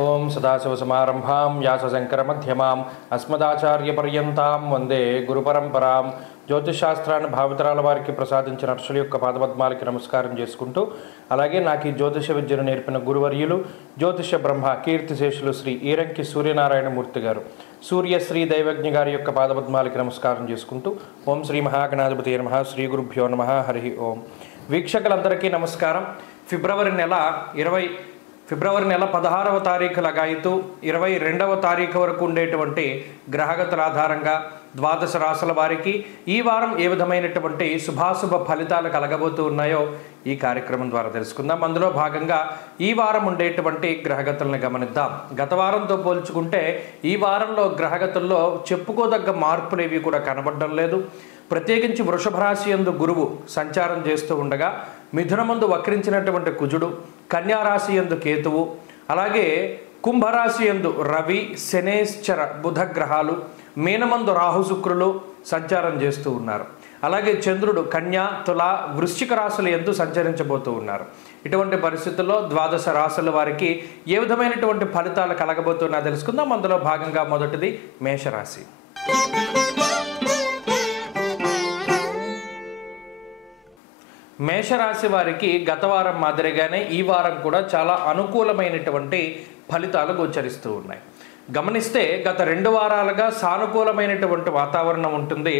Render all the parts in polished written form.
ఓం సదాశివసమారంభాం వ్యాసశంకరమధ్యమాం అస్మదాచార్యపర్యంతాం వందే గురుపరంపరాం. జ్యోతిషశాస్త్రాన్ని భావితరాల వారికి ప్రసాదించిన ఋషుల యొక్క పాదపద్మాలకి నమస్కారం చేసుకుంటూ, అలాగే నాకు ఈ జ్యోతిష విద్యను నేర్పిన గురువర్యులు జ్యోతిష బ్రహ్మ కీర్తిశేషులు శ్రీ ఈరంకి సూర్యనారాయణమూర్తి గారు, సూర్యశ్రీ దైవజ్ఞ గారి యొక్క పాదపద్మాలకి నమస్కారం చేసుకుంటూ, ఓం శ్రీ మహాగణాధిపతి నమః, శ్రీ గురుభ్యో నమః, హరి ఓం. వీక్షకులందరికీ నమస్కారం. ఫిబ్రవరి నెల 16వ తారీఖు లగాయితూ 22వ తారీఖు వరకు ఉండేటువంటి గ్రహగతుల ఆధారంగా ద్వాదశ రాశుల వారికి ఈ వారం ఏ విధమైనటువంటి శుభాశుభ ఫలితాలు కలగబోతూ ఉన్నాయో ఈ కార్యక్రమం ద్వారా తెలుసుకుందాం. అందులో భాగంగా ఈ వారం ఉండేటువంటి గ్రహగతులను గమనిద్దాం. గత వారంతో పోల్చుకుంటే ఈ వారంలో గ్రహగతుల్లో చెప్పుకోదగ్గ మార్పులు ఏవి కూడా కనబడడం లేదు. ప్రత్యేకించి వృషభ రాశి యందు గురువు సంచారం చేస్తూ ఉండగా, మిథునమందు వక్రించినటువంటి కుజుడు, కన్యారాశి యందు కేతువు, అలాగే కుంభరాశి యందు రవి, శనేశ్చర బుధ గ్రహాలు, మీనమందు రాహు శుక్రులు సంచారం చేస్తూ ఉన్నారు. అలాగే చంద్రుడు కన్యా, తుల, వృశ్చిక రాశుల యందు సంచరించబోతూ ఉన్నారు. ఇటువంటి పరిస్థితుల్లో ద్వాదశ రాశుల వారికి ఏ విధమైనటువంటి ఫలితాలు కలగబోతున్నా తెలుసుకుందాం. అందులో భాగంగా మొదటిది మేషరాశి. మేషరాశి వారికి గత వారం మాదిరిగానే ఈ వారం కూడా చాలా అనుకూలమైనటువంటి ఫలితాలు గోచరిస్తూ ఉన్నాయి. గమనిస్తే గత 2 వారాలుగా సానుకూలమైనటువంటి వాతావరణం ఉంటుంది.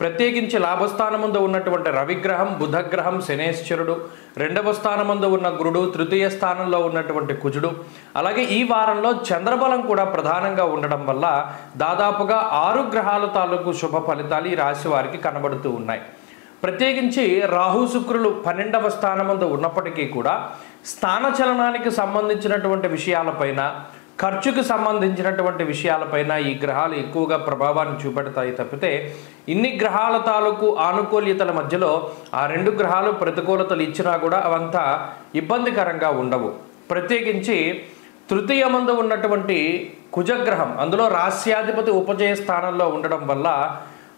ప్రత్యేకించి లాభస్థానముందు ఉన్నటువంటి రవిగ్రహం, బుధగ్రహం, శనేశ్వరుడు, 2వ స్థానముందు ఉన్న గురుడు, 3య స్థానంలో ఉన్నటువంటి కుజుడు, అలాగే ఈ వారంలో చంద్రబలం కూడా ప్రధానంగా ఉండడం వల్ల దాదాపుగా 6 గ్రహాల తాలూకు శుభ ఫలితాలు ఈ రాశి వారికి కనబడుతూ ఉన్నాయి. ప్రత్యేకించి రాహు శుక్రులు 12వ స్థానమందు ఉన్నప్పటికీ కూడా స్థానచలనానికి సంబంధించినటువంటి విషయాలపైన, ఖర్చుకు సంబంధించినటువంటి విషయాలపైన ఈ గ్రహాలు ఎక్కువగా ప్రభావాన్ని చూపెడతాయి తప్పితే, ఇన్ని గ్రహాల తాలూకు ఆనుకూల్యతల మధ్యలో ఆ 2 గ్రహాలు ప్రతికూలతలు ఇచ్చినా కూడా అవంతా ఇబ్బందికరంగా ఉండవు. ప్రత్యేకించి 3వ ఉన్నటువంటి కుజగ్రహం, అందులో రాస్యాధిపతి ఉపజయ స్థానంలో ఉండడం వల్ల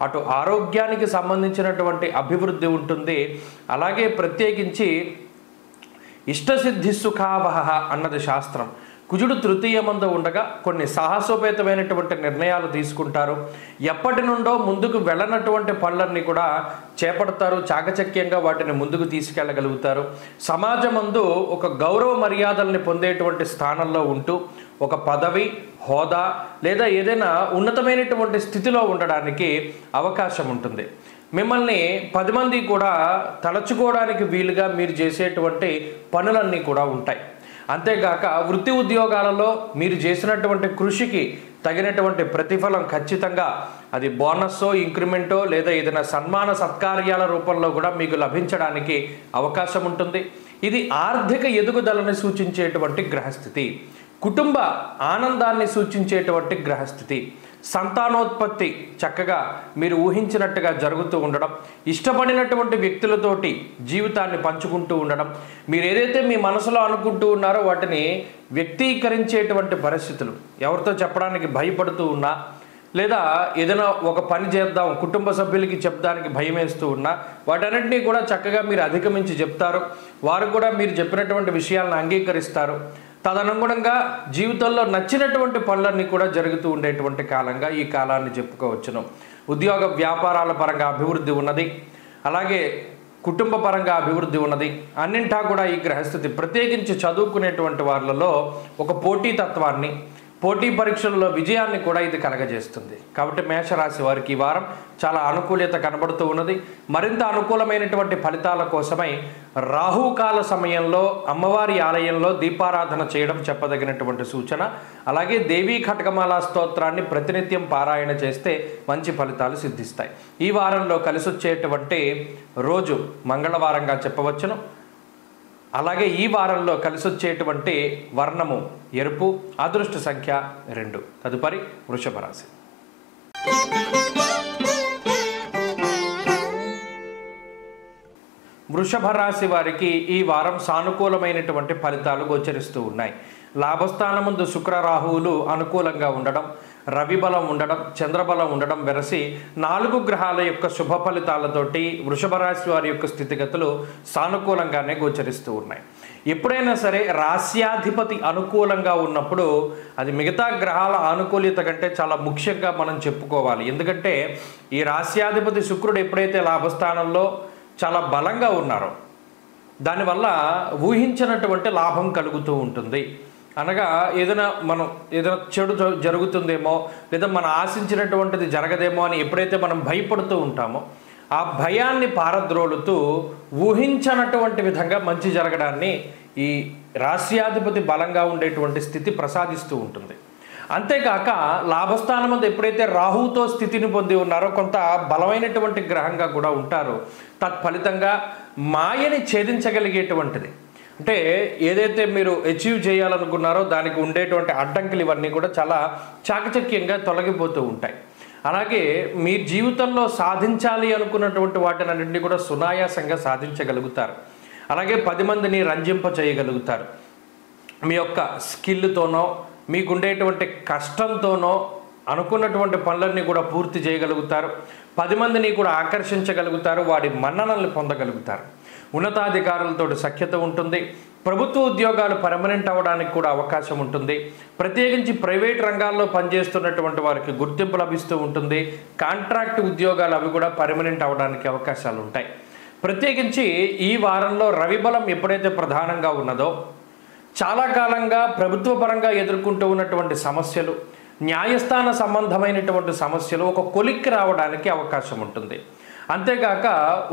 అటు ఆరోగ్యానికి సంబంధించినటువంటి అభివృద్ధి ఉంటుంది. అలాగే ప్రత్యేకించి ఇష్టసిద్ధి సుఖావహ అన్నది శాస్త్రం. కుజుడు 3వ ఉండగా కొన్ని సాహసోపేతమైనటువంటి నిర్ణయాలు తీసుకుంటారు. ఎప్పటి నుండో ముందుకు వెళ్ళనటువంటి పనులన్నీ కూడా చేపడతారు. చాకచక్యంగా వాటిని ముందుకు తీసుకెళ్ళగలుగుతారు. సమాజమందు ఒక గౌరవ మర్యాదల్ని పొందేటువంటి స్థానంలో ఉంటూ ఒక పదవి, హోదా లేదా ఏదైనా ఉన్నతమైనటువంటి స్థితిలో ఉండడానికి అవకాశం ఉంటుంది. మిమ్మల్ని 10 మంది కూడా తలచుకోవడానికి వీలుగా మీరు చేసేటువంటి పనులన్నీ కూడా ఉంటాయి. అంతేగాక వృత్తి ఉద్యోగాలలో మీరు చేసినటువంటి కృషికి తగినటువంటి ప్రతిఫలం ఖచ్చితంగా అది బోనస్సో, ఇంక్రిమెంటో లేదా ఏదైనా సన్మాన సత్కార్యాల రూపంలో కూడా మీకు లభించడానికి అవకాశం ఉంటుంది. ఇది ఆర్థిక ఎదుగుదలని సూచించేటువంటి గ్రహస్థితి, కుటుంబ ఆనందాన్ని సూచించేటువంటి గ్రహస్థితి, సంతానోత్పత్తి చక్కగా మీరు ఊహించినట్టుగా జరుగుతూ ఉండడం, ఇష్టపడినటువంటి వ్యక్తులతోటి జీవితాన్ని పంచుకుంటూ ఉండడం, మీరు ఏదైతే మీ మనసులో అనుకుంటూ ఉన్నారో వాటిని వ్యక్తీకరించేటువంటి పరిస్థితులు, ఎవరితో చెప్పడానికి భయపడుతూ ఉన్నా లేదా ఏదైనా ఒక పని చేద్దాం కుటుంబ సభ్యులకి చెప్పడానికి భయం వేస్తూ ఉన్నా వాటన్నిటినీ కూడా చక్కగా మీరు అధిగమించి చెప్తారు. వారు కూడా మీరు చెప్పినటువంటి విషయాలను అంగీకరిస్తారు. తదనుగుణంగా జీవితంలో నచ్చినటువంటి పనులన్నీ కూడా జరుగుతూ ఉండేటువంటి కాలంగా ఈ కాలాన్ని చెప్పుకోవచ్చును. ఉద్యోగ వ్యాపారాల పరంగా అభివృద్ధి ఉన్నది, అలాగే కుటుంబ పరంగా అభివృద్ధి ఉన్నది. అన్నింటా కూడా ఈ గ్రహస్థితి ప్రత్యేకించి చదువుకునేటువంటి వాళ్ళలో ఒక పోటీతత్వాన్ని, పోటీ పరీక్షల్లో విజయాన్ని కూడా ఇది కలగజేస్తుంది. కాబట్టి మేషరాశి వారికి ఈ వారం చాలా అనుకూలత కనబడుతూ ఉన్నది. మరింత అనుకూలమైనటువంటి ఫలితాల కోసమై రాహుకాల సమయంలో అమ్మవారి ఆలయంలో దీపారాధన చేయడం చెప్పదగినటువంటి సూచన. అలాగే దేవీ ఖడ్గమాల స్తోత్రాన్ని ప్రతినిత్యం పారాయణ చేస్తే మంచి ఫలితాలు సిద్ధిస్తాయి. ఈ వారంలో కలిసొచ్చేటువంటి రోజు మంగళవారంగా చెప్పవచ్చును. అలాగే ఈ వారంలో కలిసొచ్చేటువంటి వర్ణము ఎరుపు, అదృష్ట సంఖ్య 2. తదుపరి వృషభ రాశి. వృషభ రాశి వారికి ఈ వారం సానుకూలమైనటువంటి ఫలితాలు గోచరిస్తూ ఉన్నాయి. లాభస్థానముందు శుక్ర రాహువులు అనుకూలంగా ఉండడం, రవి బలం ఉండడం, చంద్రబలం ఉండడం వెరసి 4 గ్రహాల యొక్క శుభ ఫలితాలతోటి వృషభ రాశి వారి యొక్క స్థితిగతులు సానుకూలంగానే గోచరిస్తూ ఉన్నాయి. ఎప్పుడైనా సరే రాస్యాధిపతి అనుకూలంగా ఉన్నప్పుడు అది మిగతా గ్రహాల ఆనుకూల్యత కంటే చాలా ముఖ్యంగా మనం చెప్పుకోవాలి. ఎందుకంటే ఈ రాస్యాధిపతి శుక్రుడు ఎప్పుడైతే లాభస్థానంలో చాలా బలంగా ఉన్నారో దానివల్ల ఊహించినటువంటి లాభం కలుగుతూ ఉంటుంది. అనగా మనం ఏదైనా చెడు జరుగుతుందేమో లేదా మనం ఆశించినటువంటిది జరగదేమో అని ఎప్పుడైతే మనం భయపడుతూ ఉంటామో ఆ భయాన్ని పారద్రోలుతూ ఊహించనటువంటి విధంగా మంచి జరగడాన్ని ఈ రాస్యాధిపతి బలంగా ఉండేటువంటి స్థితి ప్రసాదిస్తూ ఉంటుంది. అంతేకాక లాభస్థానం ఎప్పుడైతే రాహువుతో స్థితిని పొంది ఉన్నారో కొంత బలమైనటువంటి గ్రహంగా కూడా ఉంటారో తత్ఫలితంగా మాయని ఛేదించగలిగేటువంటిది, అంటే ఏదైతే మీరు అచీవ్ చేయాలనుకున్నారో దానికి ఉండేటువంటి అడ్డంకులు ఇవన్నీ కూడా చాలా చాకచక్యంగా తొలగిపోతూ ఉంటాయి. అలాగే మీ జీవితంలో సాధించాలి అనుకున్నటువంటి వాటినన్నింటినీ కూడా సునాయాసంగా సాధించగలుగుతారు. అలాగే 10 మందిని రంజింప చేయగలుగుతారు. మీ యొక్క స్కిల్తోనో మీకుండేటువంటి కష్టంతోనో అనుకున్నటువంటి పనులన్నీ కూడా పూర్తి చేయగలుగుతారు. 10 మందిని కూడా ఆకర్షించగలుగుతారు. వాడి మన్ననల్ని పొందగలుగుతారు. ఉన్నతాధికారులతో సఖ్యత ఉంటుంది. ప్రభుత్వ ఉద్యోగాలు పర్మనెంట్ అవ్వడానికి కూడా అవకాశం ఉంటుంది. ప్రత్యేకించి ప్రైవేట్ రంగాల్లో పనిచేస్తున్నటువంటి వారికి గుర్తింపు లభిస్తూ ఉంటుంది. కాంట్రాక్ట్ ఉద్యోగాలు అవి కూడా పర్మనెంట్ అవ్వడానికి అవకాశాలు ఉంటాయి. ప్రత్యేకించి ఈ వారంలో రవి బలం ఎప్పుడైతే ప్రధానంగా ఉన్నదో చాలా కాలంగా ప్రభుత్వ పరంగా ఎదుర్కొంటూ ఉన్నటువంటి సమస్యలు, న్యాయస్థాన సంబంధమైనటువంటి సమస్యలు ఒక కొలిక్కి రావడానికి అవకాశం ఉంటుంది. అంతేగాక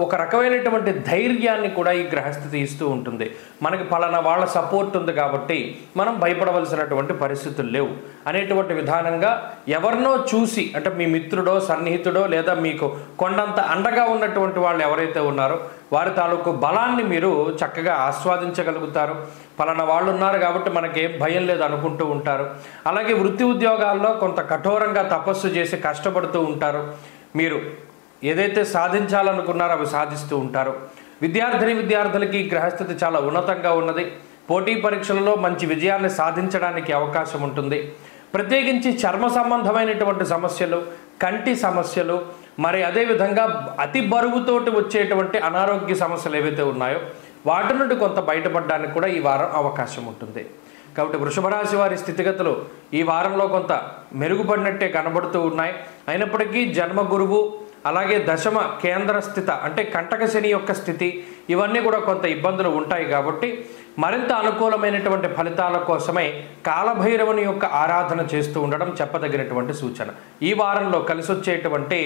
ఒక రకమైనటువంటి ధైర్యాన్ని కూడా ఈ గ్రహస్థితి ఇస్తూ ఉంటుంది. మనకి పలానా వాళ్ళ సపోర్ట్ ఉంది కాబట్టి మనం భయపడవలసినటువంటి పరిస్థితులు లేవు అనేటువంటి విధానంగా ఎవరినో చూసి, అంటే మీ మిత్రుడో సన్నిహితుడో లేదా మీకు కొండంత అండగా ఉన్నటువంటి వాళ్ళు ఎవరైతే ఉన్నారో వారి తాలూకు బలాన్ని మీరు చక్కగా ఆస్వాదించగలుగుతారు. పలానా వాళ్ళు ఉన్నారు కాబట్టి మనకేం భయం లేదు అనుకుంటూ ఉంటారు. అలాగే వృత్తి ఉద్యోగాల్లో కొంత కఠోరంగా తపస్సు చేసి కష్టపడుతూ ఉంటారు. మీరు ఏదైతే సాధించాలనుకున్నారో అవి సాధిస్తూ ఉంటారు. విద్యార్థులకి గ్రహస్థితి చాలా ఉన్నతంగా ఉన్నది. పోటీ పరీక్షలలో మంచి విజయాన్ని సాధించడానికి అవకాశం ఉంటుంది. ప్రత్యేకించి చర్మ సంబంధమైనటువంటి సమస్యలు, కంటి సమస్యలు, మరి అదేవిధంగా అతి బరువుతోటి వచ్చేటువంటి అనారోగ్య సమస్యలు ఏవైతే ఉన్నాయో వాటి నుండి కొంత బయటపడడానికి కూడా ఈ వారం అవకాశం ఉంటుంది. కాబట్టి వృషభ రాశి వారి స్థితిగతులు ఈ వారంలో కొంత మెరుగుపడినట్టే కనబడుతూ ఉన్నాయి. అయినప్పటికీ జన్మ గురువు అలాగే దశమ కేంద్ర స్థిత అంటే కంటక శని యొక్క స్థితి ఇవన్నీ కూడా కొంత ఇబ్బందులు ఉంటాయి. కాబట్టి మరింత అనుకూలమైనటువంటి ఫలితాల కోసమై కాలభైరవుని యొక్క ఆరాధన చేస్తూ ఉండడం చెప్పదగినటువంటి సూచన. ఈ వారంలో కలిసి వచ్చేటువంటి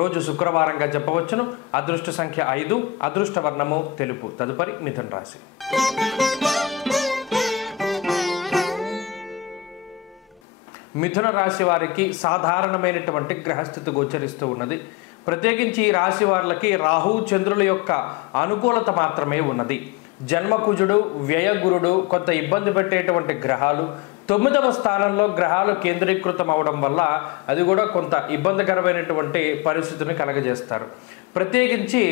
రోజు శుక్రవారంగా చెప్పవచ్చును. అదృష్ట సంఖ్య 5, అదృష్ట వర్ణము తెలుపు. తదుపరి మిథున రాశి. మిథున రాశి వారికి సాధారణమైనటువంటి గ్రహస్థితి గోచరిస్తూ ఉన్నది. ప్రత్యేకించి ఈ రాశి వారికి రాహు చంద్రుల యొక్క అనుకూలత మాత్రమే ఉన్నది. జన్మకుజుడు, వ్యయగురుడు కొంత ఇబ్బంది పెట్టేటువంటి గ్రహాలు 9వ స్థానంలో గ్రహాలు కేంద్రీకృతం అవడం వల్ల అది కూడా కొంత ఇబ్బందికరమైనటువంటి పరిస్థితిని కలగజేస్తారు. ప్రత్యేకించి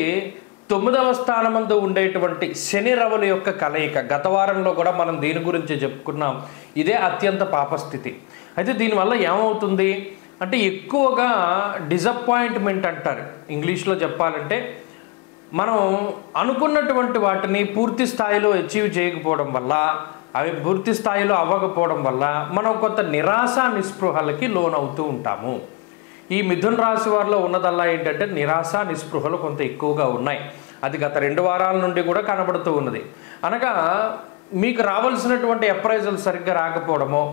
9వ స్థానమందు ఉండేటువంటి శని రవుల యొక్క కలయిక గత వారంలో కూడా మనం దీని గురించి చెప్పుకున్నాం. ఇదే అత్యంత పాపస్థితి. అయితే దీనివల్ల ఏమవుతుంది అంటే ఎక్కువగా డిసప్పాయింట్మెంట్ అంటారు ఇంగ్లీష్లో చెప్పాలంటే, మనం అనుకున్నటువంటి వాటిని పూర్తి స్థాయిలో అచీవ్ చేయకపోవడం వల్ల, అవి పూర్తి స్థాయిలో అవ్వకపోవడం వల్ల మనం కొంత నిరాశ నిస్పృహలకి లోనవుతూ ఉంటాము. ఈ మిథున రాశి వారిలో ఉన్నదల్లా ఏంటంటే నిరాశ నిస్పృహలు కొంత ఎక్కువగా ఉన్నాయి. అది గత 2 వారాల నుండి కూడా కనబడుతూ ఉన్నది. అనగా మీకు రావాల్సినటువంటి అప్రైజల్ సరిగ్గా రాకపోవడమో,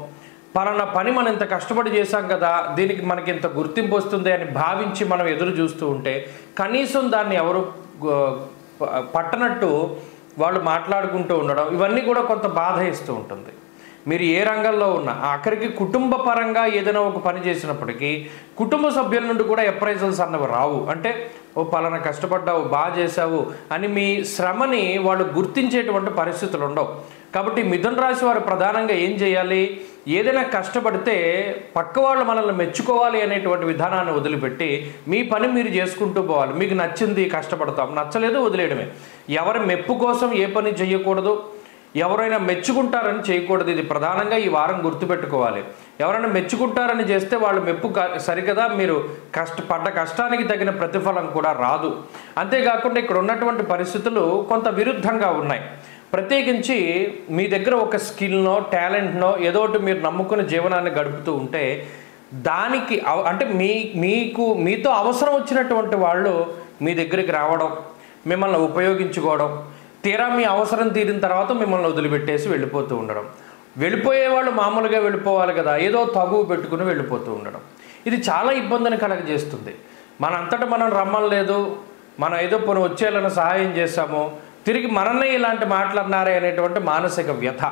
పలానా పని మనం ఇంత కష్టపడి చేశాం కదా, దీనికి మనకి ఇంత గుర్తింపు వస్తుంది అని భావించి మనం ఎదురు చూస్తూ ఉంటే కనీసం దాన్ని ఎవరు పట్టనట్టు వాళ్ళు మాట్లాడుకుంటూ ఉండడం, ఇవన్నీ కూడా కొంత బాధ ఇస్తూ ఉంటుంది. మీరు ఏ రంగంలో ఉన్నా ఆఖరికి కుటుంబ పరంగా ఏదైనా ఒక పని చేసినప్పటికీ కుటుంబ సభ్యుల నుండి కూడా అప్రైజల్స్ అన్నవి రావు. అంటే ఓ పలానా కష్టపడ్డావు, బాగా చేశావు అని మీ శ్రమని వాళ్ళు గుర్తించేటువంటి పరిస్థితులు ఉండవు. కాబట్టి మిథున రాశి వారు ప్రధానంగా ఏం చేయాలి, ఏదైనా కష్టపడితే పక్క వాళ్ళు మనల్ని మెచ్చుకోవాలి అనేటువంటి విధానాన్ని వదిలిపెట్టి మీ పని మీరు చేసుకుంటూ పోవాలి. మీకు నచ్చింది కష్టపడతాం, నచ్చలేదు వదిలేయడమే. ఎవరి మెప్పు కోసం ఏ పని చేయకూడదు, ఎవరైనా మెచ్చుకుంటారని చేయకూడదు. ఇది ప్రధానంగా ఈ వారం గుర్తుపెట్టుకోవాలి. ఎవరైనా మెచ్చుకుంటారని చేస్తే వాళ్ళు మెప్పు సరికదా, మీరు పడ్డ కష్టానికి తగిన ప్రతిఫలం కూడా రాదు. అంతేకాకుండా ఇక్కడ ఉన్నటువంటి పరిస్థితులు కొంత విరుద్ధంగా ఉన్నాయి. ప్రత్యేకించి మీ దగ్గర ఒక స్కిల్నో టాలెంట్నో ఏదో ఒకటి మీరు నమ్ముకుని జీవనాన్ని గడుపుతూ ఉంటే దానికి అంటే మీతో అవసరం వచ్చినటువంటి వాళ్ళు మీ దగ్గరికి రావడం, మిమ్మల్ని ఉపయోగించుకోవడం, తీరా మీ అవసరం తీరిన తర్వాత మిమ్మల్ని వదిలిపెట్టేసి వెళ్ళిపోతూ ఉండడం. వెళ్ళిపోయే వాళ్ళు మామూలుగా వెళ్ళిపోవాలి కదా, ఏదో తగువ పెట్టుకుని వెళ్ళిపోతూ ఉండడం. ఇది చాలా ఇబ్బందిని కలగజేస్తుంది. మనంతటా మనం రమ్మలేదు, మనం ఏదో పని వచ్చేయాలని సహాయం చేశాము, తిరిగి మనల్ని ఇలాంటి మాట్లాడినారే అనేటువంటి మానసిక వ్యథ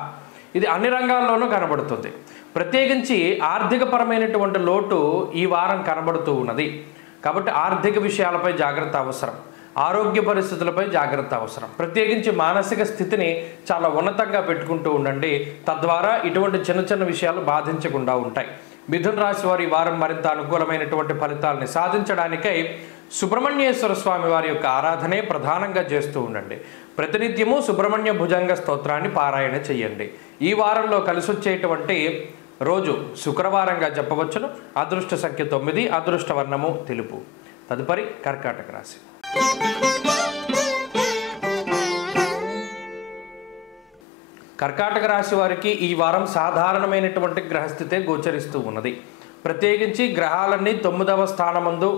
ఇది అన్ని రంగాల్లోనూ కనబడుతుంది. ప్రత్యేకించి ఆర్థికపరమైనటువంటి లోటు ఈ వారం కనబడుతూ ఉన్నది. కాబట్టి ఆర్థిక విషయాలపై జాగ్రత్త అవసరం, ఆరోగ్య పరిస్థితులపై జాగ్రత్త అవసరం. ప్రత్యేకించి మానసిక స్థితిని చాలా ఉన్నతంగా పెట్టుకుంటూ ఉండండి. తద్వారా ఇటువంటి చిన్న చిన్న విషయాలు బాధించకుండా ఉంటాయి. మిథున రాశి వారి వారం మరింత అనుకూలమైనటువంటి ఫలితాలని సాధించడానికై సుబ్రహ్మణ్యేశ్వర స్వామి వారి యొక్క ఆరాధనే ప్రధానంగా చేస్తూ ఉండండి. ప్రతినిత్యము సుబ్రహ్మణ్య భుజంగ స్తోత్రాన్ని పారాయణ చేయండి. ఈ వారంలో కలిసొచ్చేటువంటి రోజు శుక్రవారంగా చెప్పవచ్చును. అదృష్ట సంఖ్య 9, అదృష్ట వర్ణము తెలుపు. తదుపరి కర్కాటక రాశి. కర్కాటక రాశి వారికి ఈ వారం సాధారణమైనటువంటి గ్రహస్థితే గోచరిస్తూ ఉన్నది. ప్రత్యేకించి గ్రహాలన్నీ 9వ స్థానమందు,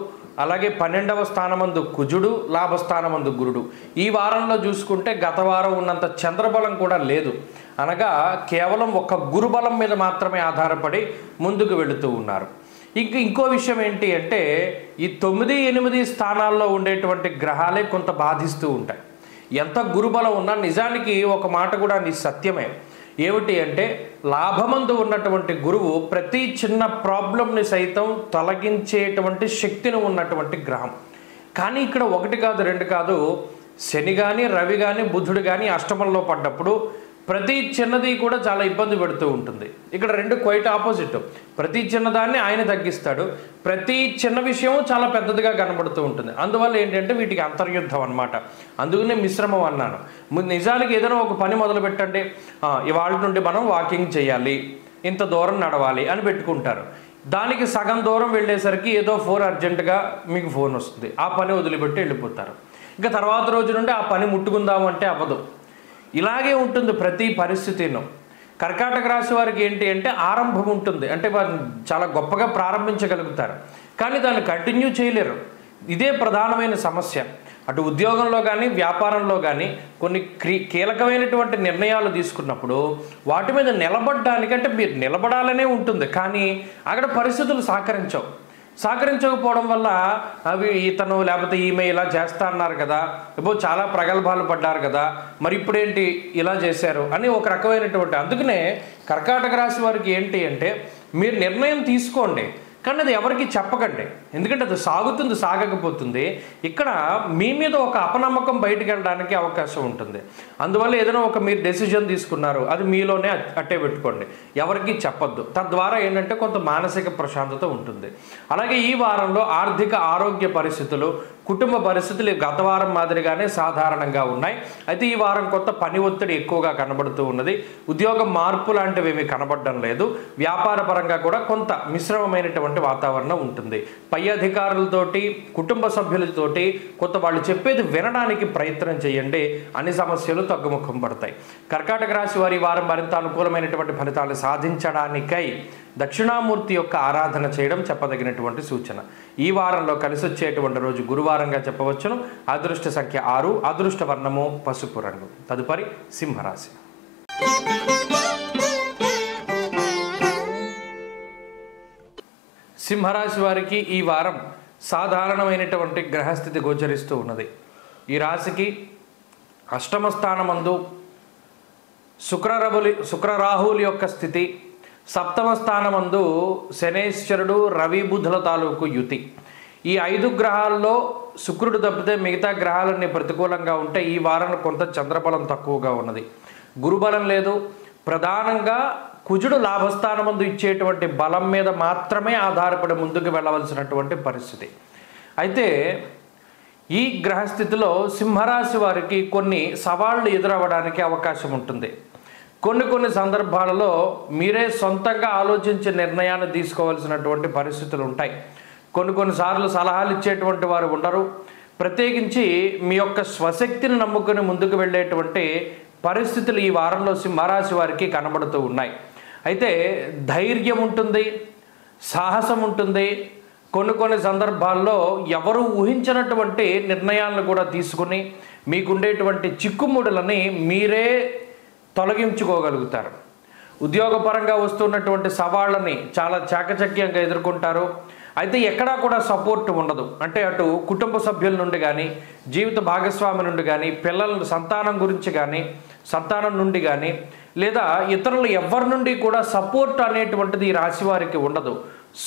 అలాగే 12వ స్థానమందు కుజుడు, లాభస్థానమందు గురుడు. ఈ వారంలో చూసుకుంటే గత వారం ఉన్నంత చంద్రబలం కూడా లేదు. అనగా కేవలం ఒక గురుబలం మీద మాత్రమే ఆధారపడి ముందుకు వెళుతూ ఉన్నారు. ఇంకో విషయం ఏంటి అంటే ఈ 9, 8 స్థానాల్లో ఉండేటువంటి గ్రహాలే కొంత బాధిస్తూ ఉంటాయి. ఎంత గురుబలం ఉన్నా నిజానికి ఒక మాట కూడా సత్యమే. ఏమిటి అంటే లాభమందు ఉన్నటువంటి గురువు ప్రతి చిన్న ప్రాబ్లంని సైతం తొలగించేటువంటి శక్తిని ఉన్నటువంటి గ్రహం. కానీ ఇక్కడ 1 కాదు 2 కాదు, శని కానీ రవి కానీ బుధుడు కానీ అష్టమంలో పడ్డప్పుడు ప్రతి చిన్నది కూడా చాలా ఇబ్బంది పెడుతూ ఉంటుంది. ఇక్కడ 2 క్వైట్ ఆపోజిట్. ప్రతి చిన్నదాన్ని ఆయన తగ్గిస్తాడు, ప్రతి చిన్న విషయం చాలా పెద్దదిగా కనబడుతూ ఉంటుంది. అందువల్ల ఏంటంటే వీటికి అంతర్యుద్ధం అన్నమాట. అందుకనే మిశ్రమం అన్నాను. నిజానికి ఏదైనా ఒక పని మొదలు పెట్టండి, ఇవాళ నుండి మనం వాకింగ్ చేయాలి, ఇంత దూరం నడవాలి అని పెట్టుకుంటారు. దానికి సగం దూరం వెళ్ళేసరికి ఏదో అర్జెంటుగా మీకు ఫోన్ వస్తుంది, ఆ పని వదిలిపెట్టి వెళ్ళిపోతారు. ఇంకా తర్వాత రోజు నుండి ఆ పని ముట్టుకుందాము అంటే అవ్వదు. ఇలాగే ఉంటుంది ప్రతి పరిస్థితిను. కర్కాటక రాశి వారికి ఏంటి అంటే ఆరంభం ఉంటుంది, అంటే వారు చాలా గొప్పగా ప్రారంభించగలుగుతారు, కానీ దాన్ని కంటిన్యూ చేయలేరు. ఇదే ప్రధానమైన సమస్య. అటు ఉద్యోగంలో కానీ వ్యాపారంలో కానీ కొన్ని కీలకమైనటువంటి నిర్ణయాలు తీసుకున్నప్పుడు వాటి మీద నిలబడడానికంటే మీరు నిలబడాలనే ఉంటుంది, కానీ అక్కడ పరిస్థితులు సహకరించకపోవడం వల్ల అవి ఇతను లేకపోతే ఈమె ఇలా చేస్తా అన్నారు కదా, చాలా ప్రగల్భాలు పడ్డారు కదా, మరి ఇప్పుడేంటి ఇలా చేశారు అని ఒక రకమైనటువంటి. అందుకనే కర్కాటక రాశి వారికి ఏంటి అంటే మీరు నిర్ణయం తీసుకోండి, కానీ అది ఎవరికి చెప్పకండి. ఎందుకంటే అది సాగకపోతుంది. ఇక్కడ మీ మీద ఒక అపనమ్మకం బయటికి వెళ్ళడానికి అవకాశం ఉంటుంది. అందువల్ల ఏదైనా ఒక మీరు డెసిజన్ తీసుకున్నారు, అది మీలోనే అట్టే పెట్టుకోండి, ఎవరికి చెప్పొద్దు. తద్వారా ఏంటంటే కొంత మానసిక ప్రశాంతత ఉంటుంది. అలాగే ఈ వారంలో ఆర్థిక ఆరోగ్య పరిస్థితులు, కుటుంబ పరిస్థితులు గత వారం మాదిరిగానే సాధారణంగా ఉన్నాయి. అయితే ఈ వారం కొంత పని ఒత్తిడి ఎక్కువగా కనబడుతూ ఉన్నది. ఉద్యోగ మార్పు లాంటివి ఏమీ కనబడడం లేదు. వ్యాపార పరంగా కూడా కొంత మిశ్రమమైనటువంటి వాతావరణం ఉంటుంది. పై అధికారులతోటి, కుటుంబ సభ్యులతోటి కొంత వాళ్ళు చెప్పేది వినడానికి ప్రయత్నం చేయండి, అన్ని సమస్యలు తగ్గుముఖం పడతాయి. కర్కాటక రాశి వారి వారం మరింత అనుకూలమైనటువంటి ఫలితాలు సాధించడానికై దక్షిణామూర్తి యొక్క ఆరాధన చేయడం చెప్పదగినటువంటి సూచన. ఈ వారంలో కలిసొచ్చేటువంటి రోజు గురువారంగా చెప్పవచ్చును. అదృష్ట సంఖ్య 6, అదృష్ట వర్ణము పసుపు రంగు. తదుపరి సింహరాశి. సింహరాశి వారికి ఈ వారం సాధారణమైనటువంటి గ్రహస్థితి గోచరిస్తూ ఉన్నది. ఈ రాశికి అష్టమ స్థానమందు శుక్రరాహువుల యొక్క స్థితి, సప్తమ స్థానమందు శనేశ్వరుడు రవి బుధుల తాలూకు యుతి. ఈ 5 గ్రహాల్లో శుక్రుడు తప్పితే మిగతా గ్రహాలన్నీ ప్రతికూలంగా ఉంటే ఈ వారం కొంత చంద్రబలం తక్కువగా ఉన్నది, గురుబలం లేదు. ప్రధానంగా కుజుడు లాభస్థానమందు ఇచ్చేటువంటి బలం మీద మాత్రమే ఆధారపడి ముందుకు వెళ్ళవలసినటువంటి పరిస్థితి. అయితే ఈ గ్రహస్థితిలో సింహరాశి వారికి కొన్ని సవాళ్లు ఎదురవ్వడానికి అవకాశం ఉంటుంది. కొన్ని సందర్భాలలో మీరే సొంతంగా ఆలోచించే నిర్ణయాన్ని తీసుకోవాల్సినటువంటి పరిస్థితులు ఉంటాయి. కొన్నిసార్లు సలహాలు ఇచ్చేటువంటి వారు ఉండరు. ప్రత్యేకించి మీ యొక్క స్వశక్తిని నమ్ముకుని ముందుకు వెళ్ళేటువంటి పరిస్థితులు ఈ వారంలో సింహరాశి వారికి కనబడుతూ ఉన్నాయి. అయితే ధైర్యం ఉంటుంది, సాహసం ఉంటుంది. కొన్ని సందర్భాల్లో ఎవరు ఊహించినటువంటి నిర్ణయాలను కూడా తీసుకుని మీకుండేటువంటి చిక్కుముడులని మీరే తొలగించుకోగలుగుతారు. ఉద్యోగపరంగా వస్తున్నటువంటి సవాళ్ళని చాలా చాకచక్యంగా ఎదుర్కొంటారు. అయితే ఎక్కడా కూడా సపోర్ట్ ఉండదు. అంటే అటు కుటుంబ సభ్యుల నుండి కానీ, జీవిత భాగస్వామి నుండి కానీ, పిల్లల సంతానం గురించి కానీ, సంతానం నుండి కానీ, లేదా ఇతరులు ఎవరి నుండి కూడా సపోర్ట్ అనేటువంటిది ఈ రాశి వారికి ఉండదు.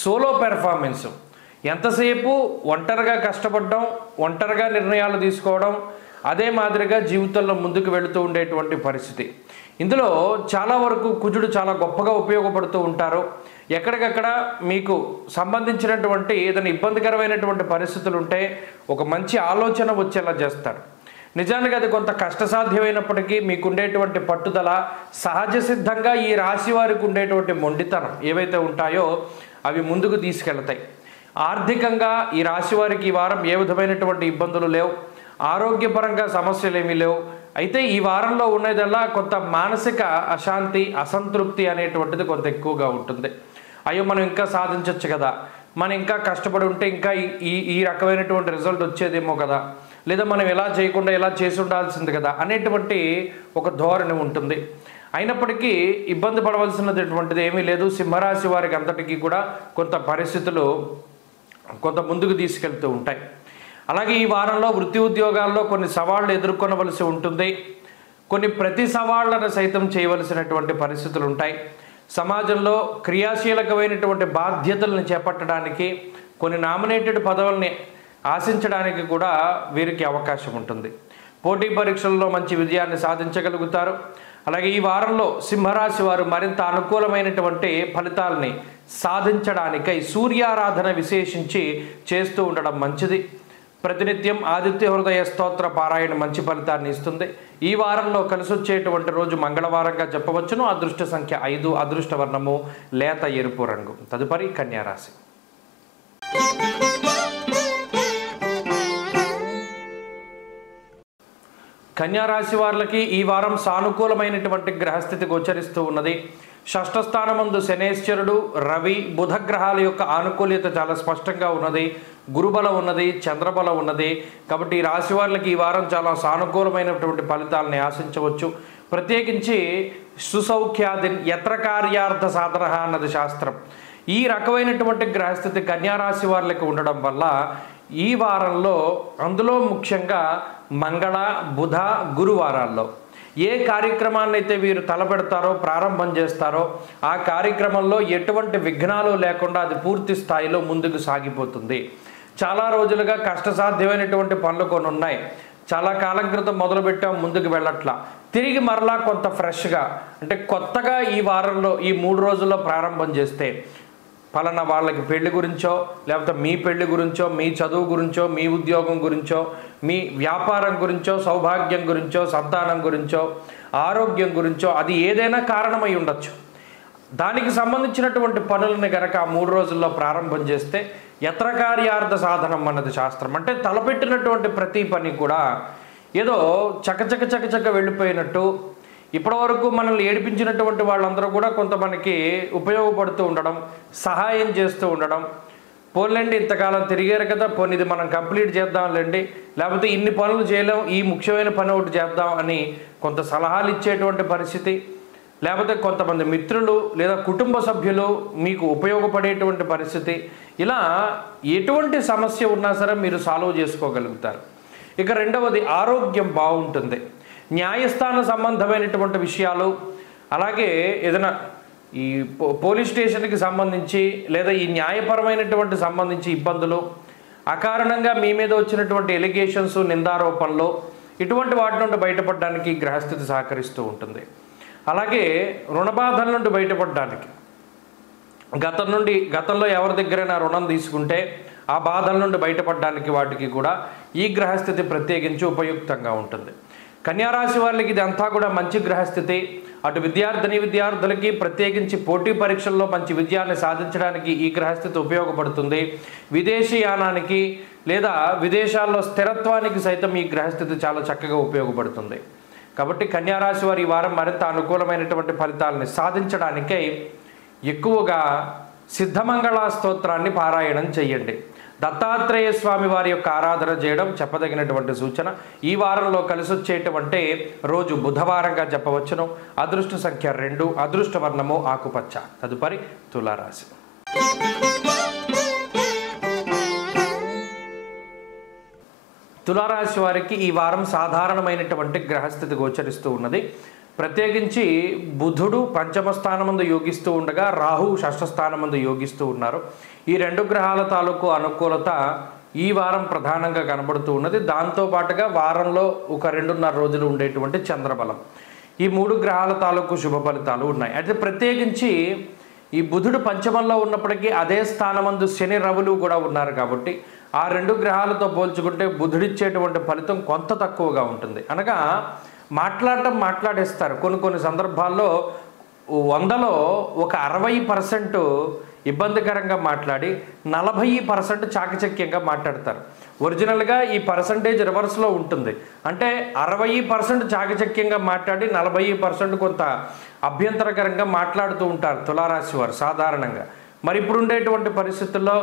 సోలో పెర్ఫార్మెన్స్, ఎంతసేపు ఒంటరిగా కష్టపడడం, ఒంటరిగా నిర్ణయాలు తీసుకోవడం, అదే మాదిరిగా జీవితంలో ముందుకు వెళుతూ ఉండేటువంటి పరిస్థితి. ఇందులో చాలా వరకు కుజుడు చాలా గొప్పగా ఉపయోగపడుతూ ఉంటారు. ఎక్కడికక్కడ మీకు సంబంధించినటువంటి ఏదైనా ఇబ్బందికరమైనటువంటి పరిస్థితులు ఉంటే ఒక మంచి ఆలోచన వచ్చేలా చేస్తారు. నిజానికి అది కొంత కష్టసాధ్యమైనప్పటికీ మీకుండేటువంటి పట్టుదల, సహజ సిద్ధంగా ఈ రాశి వారికి ఉండేటువంటి మొండితనం ఏవైతే ఉంటాయో అవి ముందుకు తీసుకెళ్తాయి. ఆర్థికంగా ఈ రాశి వారికి ఈ వారం ఏ విధమైనటువంటి ఇబ్బందులు లేవు, ఆరోగ్యపరంగా సమస్యలు ఏమీ లేవు. అయితే ఈ వారంలో ఉన్నదల్లా కొంత మానసిక అశాంతి, అసంతృప్తి అనేటువంటిది కొంత ఎక్కువగా ఉంటుంది. అయ్యో మనం ఇంకా సాధించవచ్చు కదా, మనం ఇంకా కష్టపడి ఉంటే ఇంకా ఈ రకమైనటువంటి రిజల్ట్ వచ్చేదేమో కదా, లేదా మనం ఎలా చేయకుండా ఎలా చేసి ఉండాల్సింది కదా అనేటువంటి ఒక ధోరణి ఉంటుంది. అయినప్పటికీ ఇబ్బంది పడవలసినటువంటిది ఏమీ లేదు. సింహరాశి వారికి అంతటికీ కూడా కొంత పరిస్థితులు కొంత ముందుకు తీసుకెళ్తూ ఉంటాయి. అలాగే ఈ వారంలో వృత్తి ఉద్యోగాల్లో కొన్ని సవాళ్లు ఎదుర్కొనవలసి ఉంటుంది. కొన్ని ప్రతి సవాళ్లను సైతం చేయవలసినటువంటి పరిస్థితులు ఉంటాయి. సమాజంలో క్రియాశీలకమైనటువంటి బాధ్యతలను చేపట్టడానికి, కొన్ని నామినేటెడ్ పదవుల్ని ఆశించడానికి కూడా వీరికి అవకాశం ఉంటుంది. పోటీ పరీక్షల్లో మంచి విజయాన్ని సాధించగలుగుతారు. అలాగే ఈ వారంలో సింహరాశి వారు మరింత అనుకూలమైనటువంటి ఫలితాలని సాధించడానికై సూర్యారాధన విశేషించి చేస్తూ ఉండడం మంచిది. ప్రతినిత్యం ఆదిత్య హృదయ స్తోత్ర పారాయణ మంచి ఫలితాన్ని ఇస్తుంది. ఈ వారంలో కలిసి వచ్చేటువంటి రోజు మంగళవారంగా చెప్పవచ్చును. అదృష్ట సంఖ్య 5, అదృష్ట వర్ణము లేత ఎరుపు రంగు. తదుపరి కన్యారాశి. కన్యారాశి వారికి ఈ వారం సానుకూలమైనటువంటి గ్రహస్థితి గోచరిస్తూ ఉన్నది. షష్ఠ స్థానమందు శనేశ్వరుడు, రవి, బుధ గ్రహాల యొక్క ఆనుకూల్యత చాలా స్పష్టంగా ఉన్నది. గురుబలం ఉన్నది, చంద్రబలం ఉన్నది. కాబట్టి ఈ రాశి వారికి ఈ వారం చాలా సానుకూలమైనటువంటి ఫలితాలని ఆశించవచ్చు. ప్రత్యేకించి సుసౌఖ్యాది యత్ర కార్యార్థ సాధన అన్నది శాస్త్రం. ఈ రకమైనటువంటి గ్రహస్థితి కన్యారాశి వారికి ఉండడం వల్ల ఈ వారంలో, అందులో ముఖ్యంగా మంగళ, బుధ, గురువారాల్లో ఏ కార్యక్రమాన్ని అయితే వీరు తలపెడతారో, ప్రారంభం చేస్తారో ఆ కార్యక్రమంలో ఎటువంటి విఘ్నాలు లేకుండా అది పూర్తి స్థాయిలో ముందుకు సాగిపోతుంది. చాలా రోజులుగా కష్టసాధ్యమైనటువంటి పనులు కొన్ని ఉన్నాయి. చాలా కాలం క్రితం మొదలుపెట్టాం, ముందుకు వెళ్ళట్లా. తిరిగి మరలా కొంత ఫ్రెష్గా, అంటే కొత్తగా ఈ వారంలో, ఈ 3 రోజుల్లో ప్రారంభం చేస్తే పలానా వాళ్ళకి పెళ్లి గురించో, లేకపోతే మీ పెళ్లి గురించో, మీ చదువు గురించో, మీ ఉద్యోగం గురించో, మీ వ్యాపారం గురించో, సౌభాగ్యం గురించో, సంతానం గురించో, ఆరోగ్యం గురించో, అది ఏదైనా కారణమై ఉండొచ్చు. దానికి సంబంధించినటువంటి పనులని కనుక ఆ 3 రోజుల్లో ప్రారంభం చేస్తే యత్ర కార్యార్థ సాధనం అన్నది శాస్త్రం. అంటే తలపెట్టినటువంటి ప్రతి పని కూడా ఏదో చకచక వెళ్ళిపోయినట్టు, ఇప్పటివరకు మనల్ని ఏడిపించినటువంటి వాళ్ళందరూ కూడా కొంత మనకి ఉపయోగపడుతూ ఉండడం, సహాయం చేస్తూ ఉండడం. పోన్లేండి ఇంతకాలం తిరిగారు కదా, పోనీ ఇది మనం కంప్లీట్ చేద్దాంలేండి, లేకపోతే ఇన్ని పనులు చేయలేం, ఈ ముఖ్యమైన పని ఒకటి చేద్దాం అని కొంత సలహాలు ఇచ్చేటువంటి పరిస్థితి, లేకపోతే కొంతమంది మిత్రులు లేదా కుటుంబ సభ్యులు మీకు ఉపయోగపడేటువంటి పరిస్థితి. ఇలా ఎటువంటి సమస్య ఉన్నా సరే మీరు సాల్వ్ చేసుకోగలుగుతారు. ఇక రెండవది ఆరోగ్యం బాగుంటుంది. న్యాయస్థాన సంబంధమైనటువంటి విషయాలు, అలాగే ఏదైనా ఈ పోలీస్ స్టేషన్కి సంబంధించి లేదా ఈ న్యాయపరమైనటువంటి సంబంధించి ఇబ్బందులు, అకారణంగా మీ మీద వచ్చినటువంటి ఎలిగేషన్స్, నిందారోపణలు, ఇటువంటి వాటి నుండి బయటపడడానికి గ్రహస్థితి సహకరిస్తూ ఉంటుంది. అలాగే రుణబాధల నుండి బయటపడడానికి, గతంలో ఎవరి దగ్గరైనా రుణం తీసుకుంటే ఆ బాధల నుండి బయటపడడానికి వాటికి కూడా ఈ గ్రహస్థితి ప్రత్యేకించి ఉపయుక్తంగా ఉంటుంది. కన్యారాశి వారికి ఇది అంతా కూడా మంచి గ్రహస్థితి. అటు విద్యార్థులకి ప్రత్యేకించి పోటీ పరీక్షల్లో మంచి విజయాన్ని సాధించడానికి ఈ గ్రహస్థితి ఉపయోగపడుతుంది. విదేశీయానానికి లేదా విదేశాల్లో స్థిరత్వానికి సైతం ఈ గ్రహస్థితి చాలా చక్కగా ఉపయోగపడుతుంది. కాబట్టి కన్యారాశి వారి ఈ వారం మరింత అనుకూలమైనటువంటి ఫలితాలని సాధించడానికై ఎక్కువగా సిద్ధమంగళ స్తోత్రాన్ని పారాయణం చేయండి. దత్తాత్రేయ స్వామి వారి యొక్క ఆరాధన చేయడం చెప్పదగినటువంటి సూచన. ఈ వారంలో కలిసి వచ్చేటువంటి రోజు బుధవారంగా చెప్పవచ్చును. అదృష్ట సంఖ్య 2, అదృష్ట వర్ణము ఆకుపచ్చ. తదుపరి తులారాశి. తులారాశి వారికి ఈ వారం సాధారణమైనటువంటి గ్రహస్థితి గోచరిస్తూ ఉన్నది. ప్రత్యేకించి బుధుడు పంచమ స్థానమందు యోగిస్తూ ఉండగా రాహువు షష్ఠ స్థానమందు యోగిస్తూ ఉన్నారు. ఈ 2 గ్రహాల తాలూకు అనుకూలత ఈ వారం ప్రధానంగా కనబడుతూ ఉన్నది. దాంతోపాటుగా వారంలో ఒక 2.5 రోజులు ఉండేటువంటి చంద్రబలం, ఈ 3 గ్రహాల తాలూకు శుభ ఫలితాలు ఉన్నాయి. అయితే ప్రత్యేకించి ఈ బుధుడు పంచమంలో ఉన్నప్పటికీ అదే స్థానమందు శని రవులు కూడా ఉన్నారు కాబట్టి ఆ 2 గ్రహాలతో పోల్చుకుంటే బుధుడిచ్చేటువంటి ఫలితం కొంత తక్కువగా ఉంటుంది. అనగా మాట్లాడేస్తారు. కొన్ని సందర్భాల్లో 100లో ఒక 60% ఇబ్బందికరంగా మాట్లాడి 40% చాకచక్యంగా మాట్లాడతారు. ఒరిజినల్గా ఈ పర్సంటేజ్ రివర్స్లో ఉంటుంది. అంటే 60% చాకచక్యంగా మాట్లాడి 40% కొంత అభ్యంతరకరంగా మాట్లాడుతూ ఉంటారు తులారాశి వారు సాధారణంగా. మరి ఇప్పుడు ఉండేటువంటి పరిస్థితుల్లో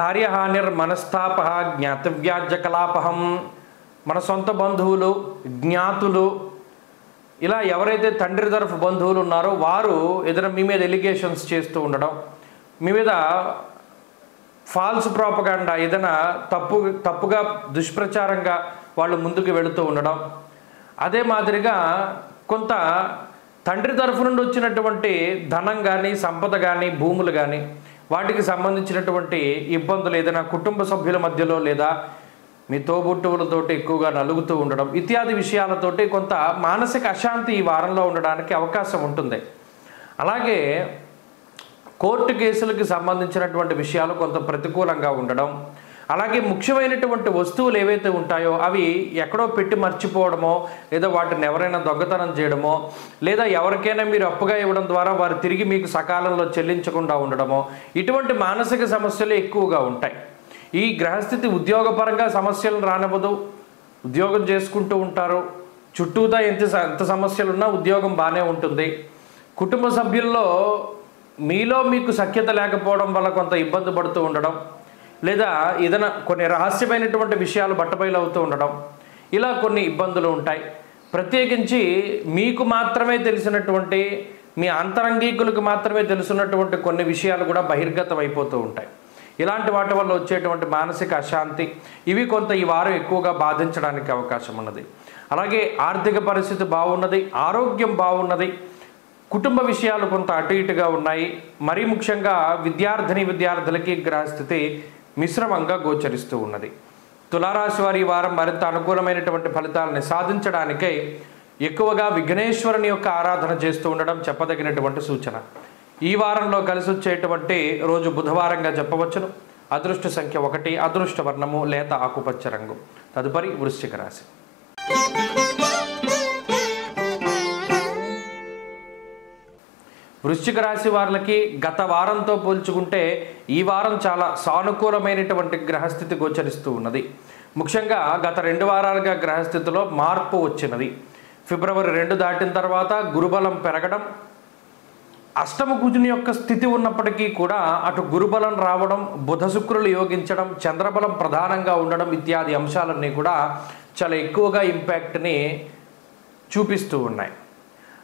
కార్యహానిర్ మనస్తాప జ్ఞాతవ్యాజ్య కలాపహం, మన సొంత బంధువులు, జ్ఞాతులు, ఇలా ఎవరైతే తండ్రి తరఫు బంధువులు ఉన్నారో వారు ఏదైనా మీ మీద ఎలిగేషన్స్ చేస్తూ ఉండడం, మీ మీద ఫాల్స్ ప్రాపగాండా ఏదైనా తప్పుగా దుష్ప్రచారంగా వాళ్ళు ముందుకు వెళుతూ ఉండడం, అదే మాదిరిగా కొంత తండ్రి తరఫు నుండి వచ్చినటువంటి ధనం కానీ సంపద కానీ భూములు కానీ వాటికి సంబంధించినటువంటి ఇబ్బందులు ఏదైనా కుటుంబ సభ్యుల మధ్యలో లేదా మీ తోబుట్టువులతోటి ఎక్కువగా నలుగుతూ ఉండడం ఇత్యాది విషయాలతోటి కొంత మానసిక అశాంతి ఈ వారంలో ఉండడానికి అవకాశం ఉంటుంది. అలాగే కోర్టు కేసులకు సంబంధించినటువంటి విషయాలు కొంత ప్రతికూలంగా ఉండడం, అలాగే ముఖ్యమైనటువంటి వస్తువులు ఏవైతే ఉంటాయో అవి ఎక్కడో పెట్టి మర్చిపోవడమో లేదా వాటిని ఎవరైనా దొంగతనం చేయడమో లేదా ఎవరికైనా మీరు అప్పుగా ఇవ్వడం ద్వారా వారు తిరిగి మీకు సకాలంలో చెల్లించకుండా ఉండడమో ఇటువంటి మానసిక సమస్యలు ఎక్కువగా ఉంటాయి. ఈ గ్రహస్థితి ఉద్యోగపరంగా సమస్యలు రానివ్వదు. ఉద్యోగం చేసుకుంటూ ఉంటారు, చుట్టూతా ఎంత సమస్యలున్నా ఉద్యోగం బాగానే ఉంటుంది. కుటుంబ సభ్యుల్లో మీలో మీకు సఖ్యత లేకపోవడం వల్ల కొంత ఇబ్బంది పడుతూ ఉండడం లేదా ఏదైనా కొన్ని రహస్యమైనటువంటి విషయాలు బట్టబయలు అవుతూ ఉండడం, ఇలా కొన్ని ఇబ్బందులు ఉంటాయి. ప్రత్యేకించి మీకు మాత్రమే తెలిసినటువంటి మీ అంతరంగికులకు మాత్రమే తెలుసున్నటువంటి కొన్ని విషయాలు కూడా బహిర్గతం అయిపోతూ ఉంటాయి. ఇలాంటి వాటి వల్ల వచ్చేటువంటి మానసిక అశాంతి ఇవి కొంత ఈ వారం ఎక్కువగా బాధించడానికి అవకాశం ఉన్నది. అలాగే ఆర్థిక పరిస్థితి బాగున్నది, ఆరోగ్యం బాగున్నది, కుటుంబ విషయాలు కొంత అటు ఇటుగా ఉన్నాయి. మరీ ముఖ్యంగా విద్యార్థులకి గ్రహస్థితి మిశ్రమంగా గోచరిస్తూ ఉన్నది. తులారాశి వారి ఈ వారం మరింత అనుకూలమైనటువంటి ఫలితాలని సాధించడానికై ఎక్కువగా విఘ్నేశ్వరుని యొక్క ఆరాధన చేస్తూ ఉండడం చెప్పదగినటువంటి సూచన. ఈ వారంలో కలిసి వచ్చేటువంటి రోజు బుధవారంగా చెప్పవచ్చును. అదృష్ట సంఖ్య 1, అదృష్ట వర్ణము లేత ఆకుపచ్చ రంగు. తదుపరి వృశ్చిక రాశి. వృశ్చిక రాశి వారికి గత వారంతో పోల్చుకుంటే ఈ వారం చాలా సానుకూలమైనటువంటి గ్రహస్థితి గోచరిస్తూ ఉన్నది. ముఖ్యంగా గత 2 వారాలుగా గ్రహస్థితిలో మార్పు వచ్చినది. ఫిబ్రవరి 2 దాటిన తర్వాత గురుబలం పెరగడం, అష్టమ కుజుని యొక్క స్థితి ఉన్నప్పటికీ కూడా అటు గురుబలం రావడం, బుధ శుక్రులు యోగించడం, చంద్రబలం ప్రధానంగా ఉండడం ఇత్యాది అంశాలన్నీ కూడా చాలా ఎక్కువగా ఇంపాక్ట్ని చూపిస్తూ ఉన్నాయి.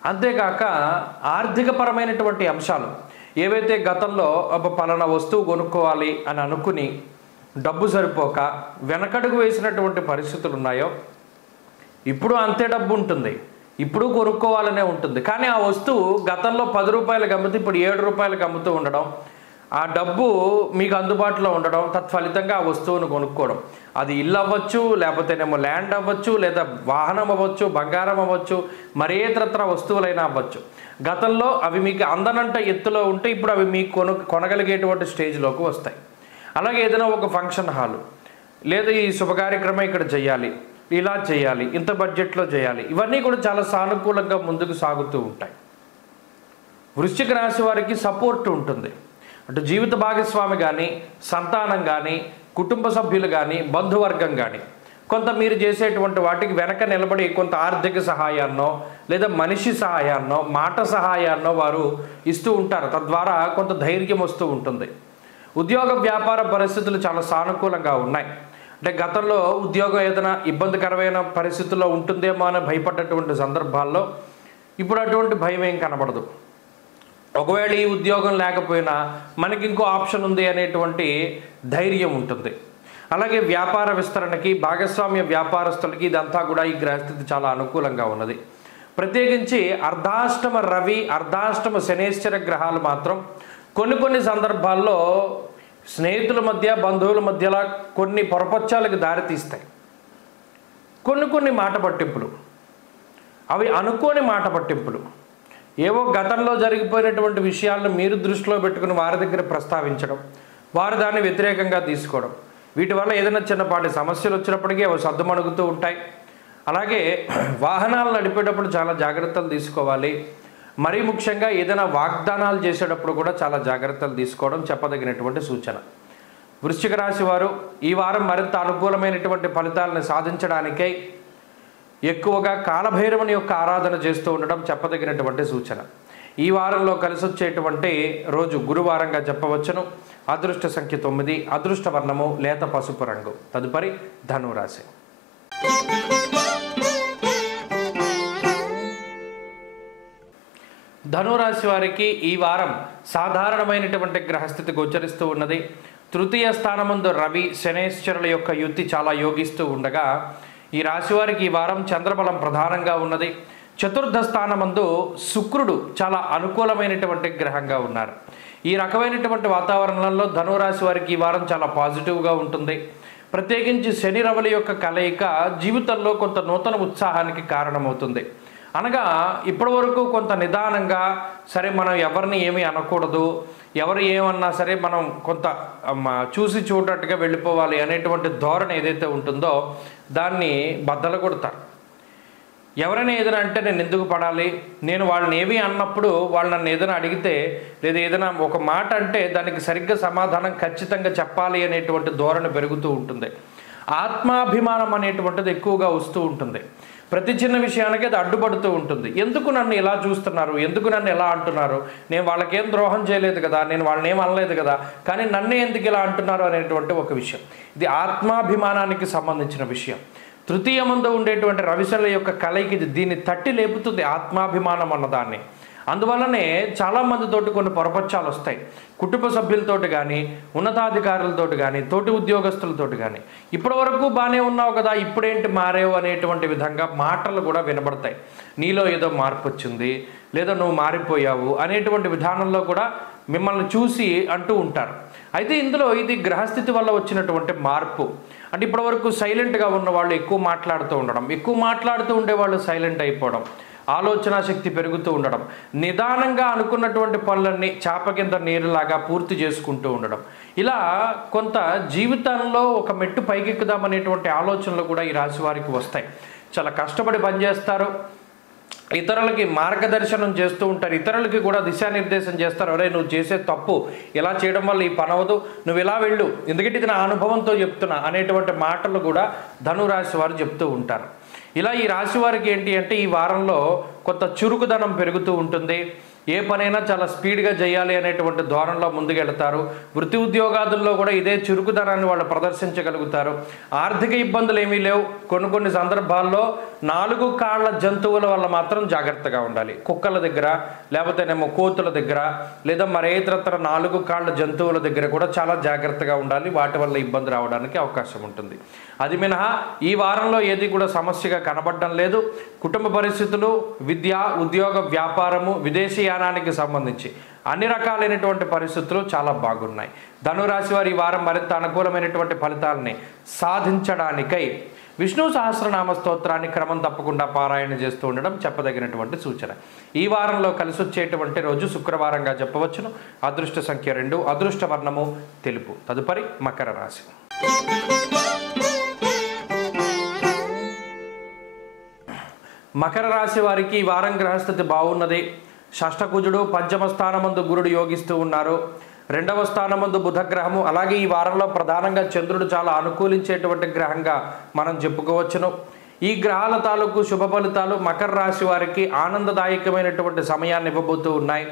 అంతేకాక ఆర్థికపరమైనటువంటి అంశాలు ఏవైతే గతంలో పలానా వస్తువు కొనుక్కోవాలి అని అనుకుని డబ్బు సరిపోక వెనకడుగు వేసినటువంటి పరిస్థితులు ఉన్నాయో ఇప్పుడు అంతే డబ్బు ఉంటుంది, ఇప్పుడు కొనుక్కోవాలనే ఉంటుంది. కానీ ఆ వస్తువు గతంలో 10 రూపాయలకు అమ్మితే ఇప్పుడు 7 రూపాయలకు అమ్ముతూ ఉండడం, ఆ డబ్బు మీకు అందుబాటులో ఉండడం, తత్ఫలితంగా ఆ వస్తువును కొనుక్కోవడం. అది ఇల్లు అవ్వచ్చు, లేకపోతేనేమో ల్యాండ్ అవ్వచ్చు, లేదా వాహనం అవ్వచ్చు, బంగారం అవ్వచ్చు, మరే ఇతరత్ర వస్తువులైనా అవ్వచ్చు. గతంలో అవి మీకు అందనంట ఎత్తులో ఉంటే ఇప్పుడు అవి మీకు కొనగలిగేటువంటి స్టేజ్లోకి వస్తాయి. అలాగే ఏదైనా ఒక ఫంక్షన్ హాలు లేదా ఈ శుభకార్యక్రమం ఇక్కడ చేయాలి, ఇలా చేయాలి, ఇంత బడ్జెట్లో చేయాలి, ఇవన్నీ కూడా చాలా సానుకూలంగా ముందుకు సాగుతూ ఉంటాయి. వృశ్చిక రాశి వారికి సపోర్ట్ ఉంటుంది. అటు జీవిత భాగస్వామి కానీ, సంతానం కానీ, కుటుంబ సభ్యులు కానీ, బంధువర్గం కానీ కొంత మీరు చేసేటువంటి వాటికి వెనక నిలబడి కొంత ఆర్థిక సహాయాన్నో లేదా మనిషి సహాయాన్నో మాట సహాయాన్నో వారు ఇస్తూ ఉంటారు. తద్వారా కొంత ధైర్యం వస్తూ ఉంటుంది. ఉద్యోగ వ్యాపార పరిస్థితులు చాలా సానుకూలంగా ఉన్నాయి. అంటే గతంలో ఉద్యోగం ఏదైనా ఇబ్బందికరమైన పరిస్థితుల్లో ఉంటుందేమో అని భయపడ్డటువంటి సందర్భాల్లో ఇప్పుడు అటువంటి భయం ఏం కనబడదు. ఒకవేళ ఈ ఉద్యోగం లేకపోయినా మనకి ఇంకో ఆప్షన్ ఉంది అనేటువంటి ధైర్యం ఉంటుంది. అలాగే వ్యాపార విస్తరణకి, భాగస్వామ్య వ్యాపారస్తులకి ఇదంతా కూడా ఈ గ్రహస్థితి చాలా అనుకూలంగా ఉన్నది. ప్రత్యేకించి అర్ధాష్టమ రవి, అర్ధాష్టమ శనేశ్వర గ్రహాలు మాత్రం కొన్ని సందర్భాల్లో స్నేహితుల మధ్య, బంధువుల మధ్యలా కొన్ని పొరపచ్చాలకు దారితీస్తాయి. కొన్ని మాట పట్టింపులు, అవి అనుకోని మాట పట్టింపులు, ఏవో గతంలో జరిగిపోయినటువంటి విషయాలను మీరు దృష్టిలో పెట్టుకుని వారి దగ్గర ప్రస్తావించడం, వారు దాన్ని వ్యతిరేకంగా తీసుకోవడం, వీటి వల్ల ఏదైనా చిన్నపాటి సమస్యలు వచ్చినప్పటికీ అవి సద్దుమణుగుతూ ఉంటాయి. అలాగే వాహనాలు నడిపేటప్పుడు చాలా జాగ్రత్తలు తీసుకోవాలి. మరీ ముఖ్యంగా ఏదైనా వాగ్దానాలు చేసేటప్పుడు కూడా చాలా జాగ్రత్తలు తీసుకోవడం చెప్పదగినటువంటి సూచన. వృశ్చిక రాశి వారు ఈ వారం మరింత అనుకూలమైనటువంటి ఫలితాలను సాధించడానికై ఎక్కువగా కాలభైరవుని యొక్క ఆరాధన చేస్తూ ఉండడం చెప్పదగినటువంటి సూచన. ఈ వారంలో కలిసి వచ్చేటువంటి రోజు గురువారంగా చెప్పవచ్చును. అదృష్ట సంఖ్య 9, అదృష్ట వర్ణము లేత పసుపు రంగు. తదుపరి ధనురాశి. ధనురాశి వారికి ఈ వారం సాధారణమైనటువంటి గ్రహస్థితి గోచరిస్తూ ఉన్నది. తృతీయ స్థానమందు రవి, శనేశ్వరుల యొక్క యుతి చాలా యోగిస్తూ ఉండగా ఈ రాశి వారికి ఈ వారం చంద్రబలం ప్రధానంగా ఉన్నది. చతుర్థ స్థానమందు శుక్రుడు చాలా అనుకూలమైనటువంటి గ్రహంగా ఉన్నారు. ఈ రకమైనటువంటి వాతావరణంలో ధనురాశి వారికి ఈ వారం చాలా పాజిటివ్గా ఉంటుంది. ప్రత్యేకించి శని రవుల యొక్క కలయిక జీవితంలో కొంత నూతన ఉత్సాహానికి కారణమవుతుంది. అనగా ఇప్పటి వరకు కొంత నిదానంగా, సరే మనం ఎవరిని ఏమీ అనకూడదు, ఎవరు ఏమన్నా సరే మనం కొంత చూసి చూడట్టుగా వెళ్ళిపోవాలి అనేటువంటి ధోరణి ఏదైతే ఉంటుందో దాన్ని బద్దలు కొడతారు. ఎవరైనా ఏదైనా అంటే నేను ఎందుకు పడాలి, నేను వాళ్ళని ఏమీ అన్నప్పుడు వాళ్ళు నన్ను ఏదైనా అడిగితే లేదా ఏదైనా ఒక మాట అంటే దానికి సరిగ్గా సమాధానం ఖచ్చితంగా చెప్పాలి అనేటువంటి ధోరణి పెరుగుతూ ఉంటుంది. ఆత్మాభిమానం అనేటువంటిది ఎక్కువగా వస్తూ ఉంటుంది. ప్రతి చిన్న విషయానికి అది అడ్డుపడుతూ ఉంటుంది. ఎందుకు నన్ను ఇలా చూస్తున్నారు, ఎందుకు నన్ను ఎలా అంటున్నారు, నేను వాళ్ళకేం ద్రోహం చేయలేదు కదా, నేను వాళ్ళని ఏం అనలేదు కదా, కానీ నన్నే ఎందుకు ఇలా అంటున్నారు అనేటువంటి ఒక విషయం. ఇది ఆత్మాభిమానానికి సంబంధించిన విషయం. తృతీయమందు ఉండేటువంటి రవిశనుల యొక్క కలయికి దీన్ని తట్టి లేపుతుంది ఆత్మాభిమానం అన్నదాన్ని. అందువల్లనే చాలామందితోటి కొన్ని పొరపచ్చాలు వస్తాయి. కుటుంబ సభ్యులతోటి కానీ, ఉన్నతాధికారులతోటి కానీ, తోటి ఉద్యోగస్తులతోటి కానీ. ఇప్పటి వరకు బాగానే ఉన్నావు కదా, ఇప్పుడేంటి మారేవు అనేటువంటి విధంగా మాటలు కూడా వినబడతాయి. నీలో ఏదో మార్పు వచ్చింది, లేదా నువ్వు మారిపోయావు అనేటువంటి విధానంలో కూడా మిమ్మల్ని చూసి అంటూ ఉంటారు. అయితే ఇందులో ఇది గ్రహస్థితి వల్ల వచ్చినటువంటి మార్పు. అంటే ఇప్పటివరకు సైలెంట్గా ఉన్న వాళ్ళు ఎక్కువ మాట్లాడుతూ ఉండడం, ఎక్కువ మాట్లాడుతూ ఉండేవాళ్ళు సైలెంట్ అయిపోవడం, ఆలోచన శక్తి పెరుగుతూ ఉండడం, నిదానంగా అనుకున్నటువంటి పనులన్నీ చాప కింద నీరులాగా పూర్తి చేసుకుంటూ ఉండడం, ఇలా కొంత జీవితంలో ఒక మెట్టు పైకెక్కుదామనేటువంటి ఆలోచనలు కూడా ఈ రాశి వారికి వస్తాయి. చాలా కష్టపడి పనిచేస్తారు, ఇతరులకి మార్గదర్శనం చేస్తూ ఉంటారు, ఇతరులకి కూడా దిశానిర్దేశం చేస్తారు. అరే నువ్వు చేసే తప్పు, ఇలా చేయడం వల్ల ఈ పని అవ్వదు, నువ్వు ఇలా వెళ్ళు, ఎందుకంటే ఇది నా అనుభవంతో చెప్తున్నా అనేటువంటి మాటలు కూడా ధనురాశి వారు చెప్తూ ఉంటారు. ఇలా ఈ రాశి వారికి ఏంటి అంటే ఈ వారంలో కొంత చురుకుదనం పెరుగుతూ ఉంటుంది. ఏ పనైనా చాలా స్పీడ్గా చేయాలి అనేటువంటి ధోరణిలో ముందుకెళ్తారు. వృత్తి ఉద్యోగాదుల్లో కూడా ఇదే చురుకుదనాన్ని వాళ్ళు ప్రదర్శించగలుగుతారు. ఆర్థిక ఇబ్బందులు ఏమీ లేవు. కొన్ని సందర్భాల్లో 4 కాళ్ళ జంతువుల వల్ల మాత్రం జాగ్రత్తగా ఉండాలి. కుక్కల దగ్గర, లేకపోతేనేమో కోతుల దగ్గర, లేదా మరేతరత్ర 4 కాళ్ళ జంతువుల దగ్గర కూడా చాలా జాగ్రత్తగా ఉండాలి. వాటి వల్ల ఇబ్బంది రావడానికి అవకాశం ఉంటుంది. అది మినహా ఈ వారంలో ఏది కూడా సమస్యగా కనబడడం లేదు. కుటుంబ పరిస్థితులు, విద్య, ఉద్యోగ, వ్యాపారము, విదేశీయానానికి సంబంధించి అన్ని రకాలైనటువంటి పరిస్థితులు చాలా బాగున్నాయి. ధనురాశి వారి ఈ వారం మరింత అనుకూలమైనటువంటి ఫలితాలని సాధించడానికై విష్ణు సహస్రనామ స్తోత్రాన్ని క్రమం తప్పకుండా పారాయణ చేస్తూ ఉండడం చెప్పదగినటువంటి సూచన. ఈ వారంలో కలిసి వచ్చేటువంటి రోజు శుక్రవారంగా చెప్పవచ్చును. అదృష్ట సంఖ్య 2, అదృష్ట వర్ణము తెలుపు. తదుపరి మకర రాశి. మకర రాశి వారికి ఈ వారం గ్రహస్థితి బాగున్నది. షష్ఠకుజుడు, పంచమ స్థానమందు గురుడు యోగిస్తూ ఉన్నారు. రెండవ స్థానమందు బుధగ్రహము, అలాగే ఈ వారంలో ప్రధానంగా చంద్రుడు చాలా అనుకూలించేటువంటి గ్రహంగా మనం చెప్పుకోవచ్చును. ఈ గ్రహాల తాలూకు శుభ ఫలితాలు మకర రాశి వారికి ఆనందదాయకమైనటువంటి సమయాన్ని ఇవ్వబోతూ ఉన్నాయి.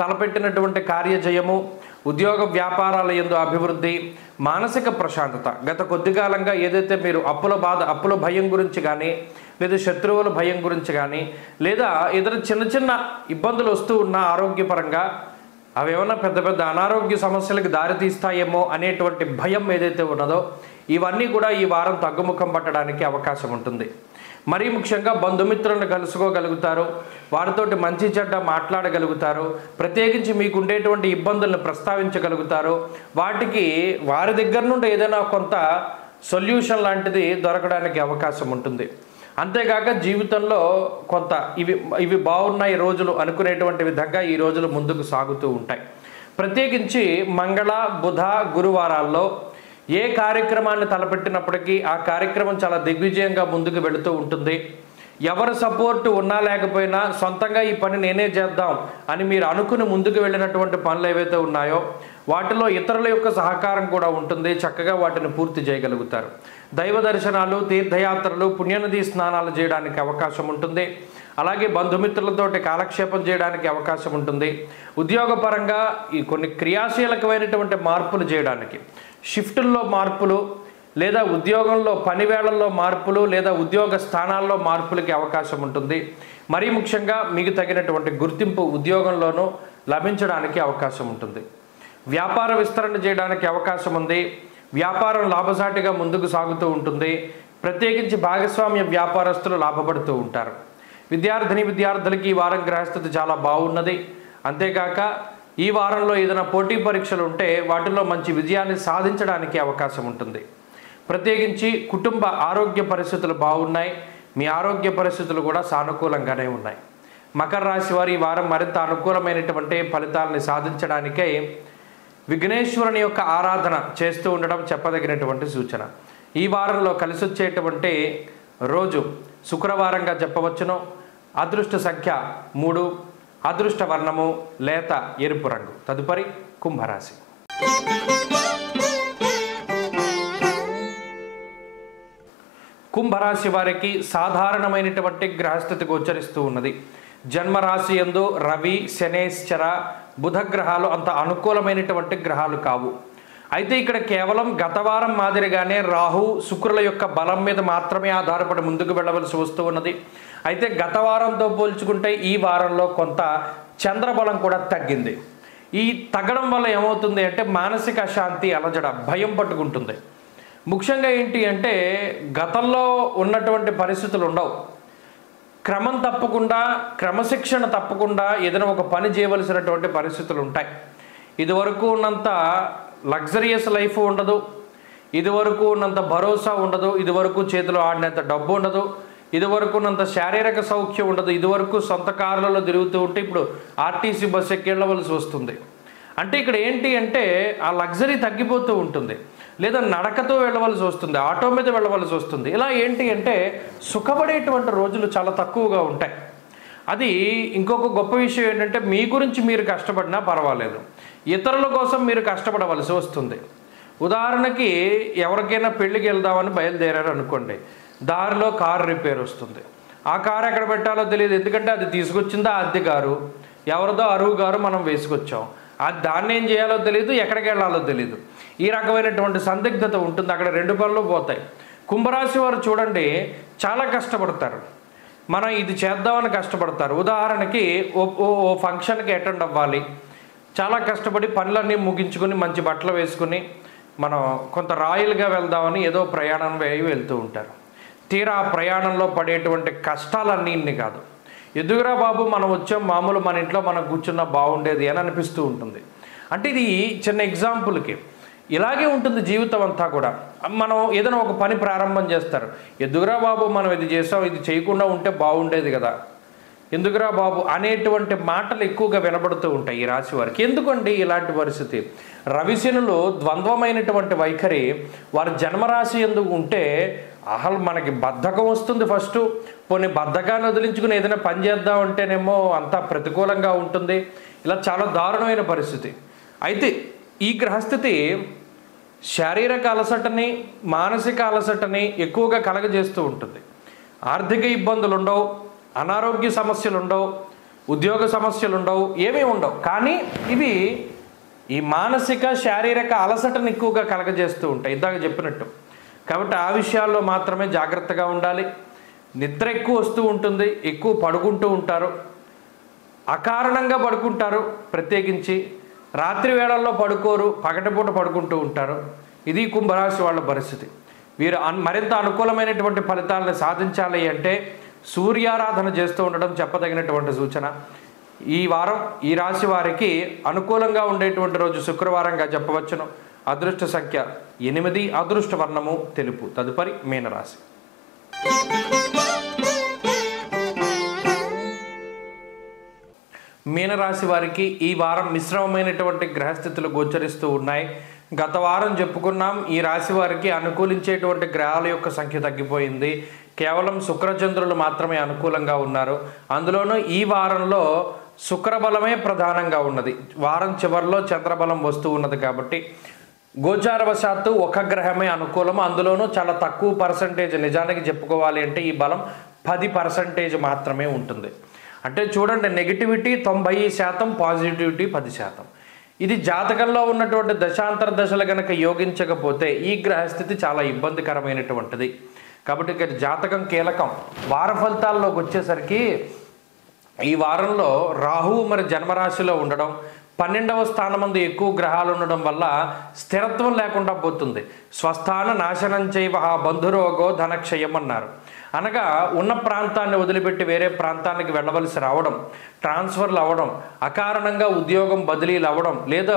తలపెట్టినటువంటి కార్యజయము, ఉద్యోగ వ్యాపారాల యందు అభివృద్ధి, మానసిక ప్రశాంతత. గత కొద్ది కాలంగా ఏదైతే మీరు అప్పుల భయం గురించి కానీ, లేదా శత్రువుల భయం గురించి కానీ, లేదా ఇతర చిన్న చిన్న ఇబ్బందులు వస్తూ ఉన్న ఆరోగ్యపరంగా అవి ఏమైనా పెద్ద పెద్ద అనారోగ్య సమస్యలకు దారితీస్తాయేమో అనేటువంటి భయం ఏదైతే ఉన్నదో ఇవన్నీ కూడా ఈ వారం తగ్గుముఖం పట్టడానికి అవకాశం ఉంటుంది. మరీ ముఖ్యంగా బంధుమిత్రులను కలుసుకోగలుగుతారు, వారితోటి మంచి చెడ్డ మాట్లాడగలుగుతారు, ప్రత్యేకించి మీకు ఉండేటువంటి ఇబ్బందులను ప్రస్తావించగలుగుతారు. వాటికి వారి దగ్గర నుండి ఏదైనా కొంత సొల్యూషన్ లాంటిది దొరకడానికి అవకాశం ఉంటుంది. అంతేకాక జీవితంలో కొంత ఇవి బాగున్నాయి రోజులు అనుకునేటువంటి విధంగా ఈ రోజులు ముందుకు సాగుతూ ఉంటాయి. ప్రత్యేకించి మంగళ బుధ గురువారాల్లో ఏ కార్యక్రమాన్ని తలపెట్టినప్పటికీ ఆ కార్యక్రమం చాలా దిగ్విజయంగా ముందుకు వెళుతూ ఉంటుంది. ఎవరి సపోర్ట్ ఉన్నా లేకపోయినా సొంతంగా ఈ పని నేనే చేద్దాం అని మీరు అనుకుని ముందుకు వెళ్ళినటువంటి పనులు ఏవైతే ఉన్నాయో వాటిలో ఇతరుల యొక్క సహకారం కూడా ఉంటుంది. చక్కగా వాటిని పూర్తి చేయగలుగుతారు. దైవ దర్శనాలు, తీర్థయాత్రలు, పుణ్యనది స్నానాలు చేయడానికి అవకాశం ఉంటుంది. అలాగే బంధుమిత్రులతోటి కాలక్షేపం చేయడానికి అవకాశం ఉంటుంది. ఉద్యోగపరంగా ఈ కొన్ని క్రియాశీలకమైనటువంటి మార్పులు చేయడానికి, షిఫ్టుల్లో మార్పులు, లేదా ఉద్యోగంలో పని వేళల్లో మార్పులు, లేదా ఉద్యోగ స్థానాల్లో మార్పులకి అవకాశం ఉంటుంది. మరీ ముఖ్యంగా మీకు తగినటువంటి గుర్తింపు ఉద్యోగంలోనూ లభించడానికి అవకాశం ఉంటుంది. వ్యాపార విస్తరణ చేయడానికి అవకాశం ఉంది. వ్యాపారం లాభసాటిగా ముందుకు సాగుతూ ఉంటుంది. ప్రత్యేకించి భాగస్వామ్య వ్యాపారస్తులు లాభపడుతూ ఉంటారు. విద్యార్థులకి ఈ వారం గ్రహస్థితి చాలా బాగున్నది. అంతేకాక ఈ వారంలో ఏదైనా పోటీ పరీక్షలు ఉంటే వాటిలో మంచి విజయాన్ని సాధించడానికి అవకాశం ఉంటుంది. ప్రత్యేకించి కుటుంబ ఆరోగ్య పరిస్థితులు బాగున్నాయి. మీ ఆరోగ్య పరిస్థితులు కూడా సానుకూలంగానే ఉన్నాయి. మకర రాశి వారి ఈ వారం మరింత అనుకూలమైనటువంటి ఫలితాలని సాధించడానికై విఘ్నేశ్వరుని యొక్క ఆరాధన చేస్తూ ఉండడం చెప్పదగినటువంటి సూచన. ఈ వారంలో కలిసి వచ్చేటువంటి రోజు శుక్రవారంగా చెప్పవచ్చును. అదృష్ట సంఖ్య 3, అదృష్ట వర్ణము లేత ఎరుపు రంగు. తదుపరి కుంభరాశి. కుంభరాశి వారికి సాధారణమైనటువంటి గ్రహస్థితి గోచరిస్తూ ఉన్నది. జన్మరాశి యందు రవి, శనేశ్వర, బుధగ్రహాలు అంత అనుకూలమైనటువంటి గ్రహాలు కావు. అయితే ఇక్కడ కేవలం గత వారం మాదిరిగానే రాహు, శుక్రుల యొక్క బలం మీద మాత్రమే ఆధారపడి ముందుకు వెళ్ళవలసి వస్తూ ఉన్నది. అయితే గత వారంతో పోల్చుకుంటే ఈ వారంలో కొంత చంద్రబలం కూడా తగ్గింది. ఈ తగ్గడం వల్ల ఏమవుతుంది అంటే మానసిక అశాంతి, అలజడ, భయం పట్టుకుంటుంది. ముఖ్యంగా ఏంటి అంటే గతంలో ఉన్నటువంటి పరిస్థితులు ఉండవు. క్రమం తప్పకుండా, క్రమశిక్షణ తప్పకుండా ఏదైనా ఒక పని చేయవలసినటువంటి పరిస్థితులు ఉంటాయి. ఇదివరకు ఉన్నంత లగ్జరియస్ లైఫ్ ఉండదు, ఇదివరకు ఉన్నంత భరోసా ఉండదు, ఇదివరకు చేతిలో ఆడినంత డబ్బు ఉండదు, ఇదివరకు ఉన్నంత శారీరక సౌఖ్యం ఉండదు. ఇదివరకు సొంత కార్లలో తిరుగుతూ ఉంటే ఇప్పుడు ఆర్టీసీ బస్సు ఎక్కి వెళ్ళవలసి వస్తుంది. అంటే ఇక్కడ ఏంటి అంటే ఆ లగ్జరీ తగ్గిపోతూ ఉంటుంది. లేదా నడకతో వెళ్ళవలసి వస్తుంది, ఆటో మీద వెళ్ళవలసి వస్తుంది. ఇలా ఏంటి అంటే సుఖపడేటువంటి రోజులు చాలా తక్కువగా ఉంటాయి. అది ఇంకొక గొప్ప విషయం ఏంటంటే మీ గురించి మీరు కష్టపడినా పర్వాలేదు, ఇతరుల కోసం మీరు కష్టపడవలసి వస్తుంది. ఉదాహరణకి ఎవరికైనా పెళ్ళికి వెళ్దామని బయలుదేరారు అనుకోండి, దారిలో కారు రిపేర్ వస్తుంది. ఆ కారు ఎక్కడ పెట్టాలో తెలియదు. ఎందుకంటే అది తీసుకొచ్చిందా అద్దె కారు, ఎవరిదో అరువు కారు మనం వేసుకొచ్చాం. దాన్ని ఏం చేయాలో తెలియదు, ఎక్కడికి వెళ్ళాలో తెలియదు. ఈ రకమైనటువంటి సందిగ్ధత ఉంటుంది. అక్కడ 2 పనులు పోతాయి. కుంభరాశి వారు చూడండి చాలా కష్టపడతారు. మనం ఇది చేద్దామని కష్టపడతారు. ఉదాహరణకి ఓ ఫంక్షన్కి అటెండ్ అవ్వాలి, చాలా కష్టపడి పనులన్నీ ముగించుకొని మంచి బట్టలు వేసుకుని మనం కొంత రాయల్గా వెళ్దామని ఏదో ప్రయాణం వెళ్తూ ఉంటారు. తీరా ఆ ప్రయాణంలో పడేటువంటి కష్టాలన్నీ ఇన్ని కాదు. ఎదుగురా బాబు మనం వచ్చాం, మామూలు మన ఇంట్లో మనం కూర్చున్నా బాగుండేది అని అనిపిస్తూ ఉంటుంది. అంటే ఇది చిన్న ఎగ్జాంపుల్కి ఇలాగే ఉంటుంది జీవితం అంతా కూడా. మనం ఏదైనా ఒక పని ప్రారంభం చేస్తారు, ఎదుగురా బాబు మనం ఇది చేసాం, ఇది చేయకుండా ఉంటే బాగుండేది కదా, ఎందుకురా బాబు అనేటువంటి మాటలు ఎక్కువగా వినబడుతూ ఉంటాయి ఈ రాశి వారికి. ఎందుకండి ఇలాంటి పరిస్థితి? రవిశనులు ద్వంద్వమైనటువంటి వైఖరి వారి జన్మరాశి ఎందుకు ఉంటే మనకి బద్ధకం వస్తుంది. ఫస్ట్ పోనీ బద్ధకాన్ని వదిలించుకుని ఏదైనా పని చేద్దామంటేనేమో అంతా ప్రతికూలంగా ఉంటుంది. ఇలా చాలా దారుణమైన పరిస్థితి. అయితే ఈ గ్రహస్థితి శారీరక అలసటని, మానసిక అలసటని ఎక్కువగా కలగజేస్తూ ఉంటుంది. ఆర్థిక ఇబ్బందులు ఉండవు, అనారోగ్య సమస్యలు ఉండవు, ఉద్యోగ సమస్యలు ఉండవు, ఏమీ ఉండవు. కానీ ఇవి ఈ మానసిక శారీరక అలసటను ఎక్కువగా కలగజేస్తూ ఉంటాయి, ఇందాక చెప్పినట్టు. కాబట్టి ఆ విషయాల్లో మాత్రమే జాగ్రత్తగా ఉండాలి. నిద్ర ఎక్కువ వస్తూ ఉంటుంది, ఎక్కువ పడుకుంటూ ఉంటారు, అకారణంగా పడుకుంటారు. ప్రత్యేకించి రాత్రి వేళల్లో పడుకోరు, పగటిపూట పడుకుంటూ ఉంటారు. ఇది కుంభరాశి వాళ్ళ పరిస్థితి. వీరు మరింత అనుకూలమైనటువంటి ఫలితాలను సాధించాలి అంటే సూర్యారాధన చేస్తూ ఉండడం చెప్పదగినటువంటి సూచన. ఈ వారం ఈ రాశి వారికి అనుకూలంగా ఉండేటువంటి రోజు శుక్రవారంగా చెప్పవచ్చును. అదృష్ట సంఖ్య 8, అదృష్ట వర్ణము తెలుపు. తదుపరి మీనరాశి. మీనరాశి వారికి ఈ వారం మిశ్రమమైనటువంటి గ్రహస్థితులు గోచరిస్తూ ఉన్నాయి. గత వారం చెప్పుకున్నాం, ఈ రాశి వారికి అనుకూలించేటువంటి గ్రహాల యొక్క సంఖ్య తగ్గిపోయింది. కేవలం శుక్రచంద్రులు మాత్రమే అనుకూలంగా ఉన్నారు. అందులోనూ ఈ వారంలో శుక్రబలమే ప్రధానంగా ఉన్నది. వారం చివరిలో చంద్రబలం వస్తూ ఉన్నది. కాబట్టి గోచారవశాత్తు ఒక గ్రహమే అనుకూలము, అందులోనూ చాలా తక్కువ పర్సంటేజ్. నిజానికి చెప్పుకోవాలి అంటే ఈ బలం 10% మాత్రమే ఉంటుంది. అంటే చూడండి, నెగిటివిటీ 90%, పాజిటివిటీ 10%. ఇది జాతకంలో ఉన్నటువంటి దశాంతర దశలు కనుక యోగించకపోతే ఈ గ్రహస్థితి చాలా ఇబ్బందికరమైనటువంటిది. కాబట్టి ఇక్కడ జాతకం కీలకం. వార ఫలితాల్లోకి వచ్చేసరికి ఈ వారంలో రాహువు మరి జన్మరాశిలో ఉండడం, 12వ స్థానమందు ఎక్కువ గ్రహాలు ఉండడం వల్ల స్థిరత్వం లేకుండా పోతుంది. స్వస్థాన నాశనం చేయవ బంధురోగో ధనక్షయం అన్నారు. అనగా ఉన్న ప్రాంతాన్ని వదిలిపెట్టి వేరే ప్రాంతానికి వెళ్ళవలసి రావడం, ట్రాన్స్ఫర్లు అవ్వడం, అకారణంగా ఉద్యోగం బదిలీలు అవ్వడం, లేదా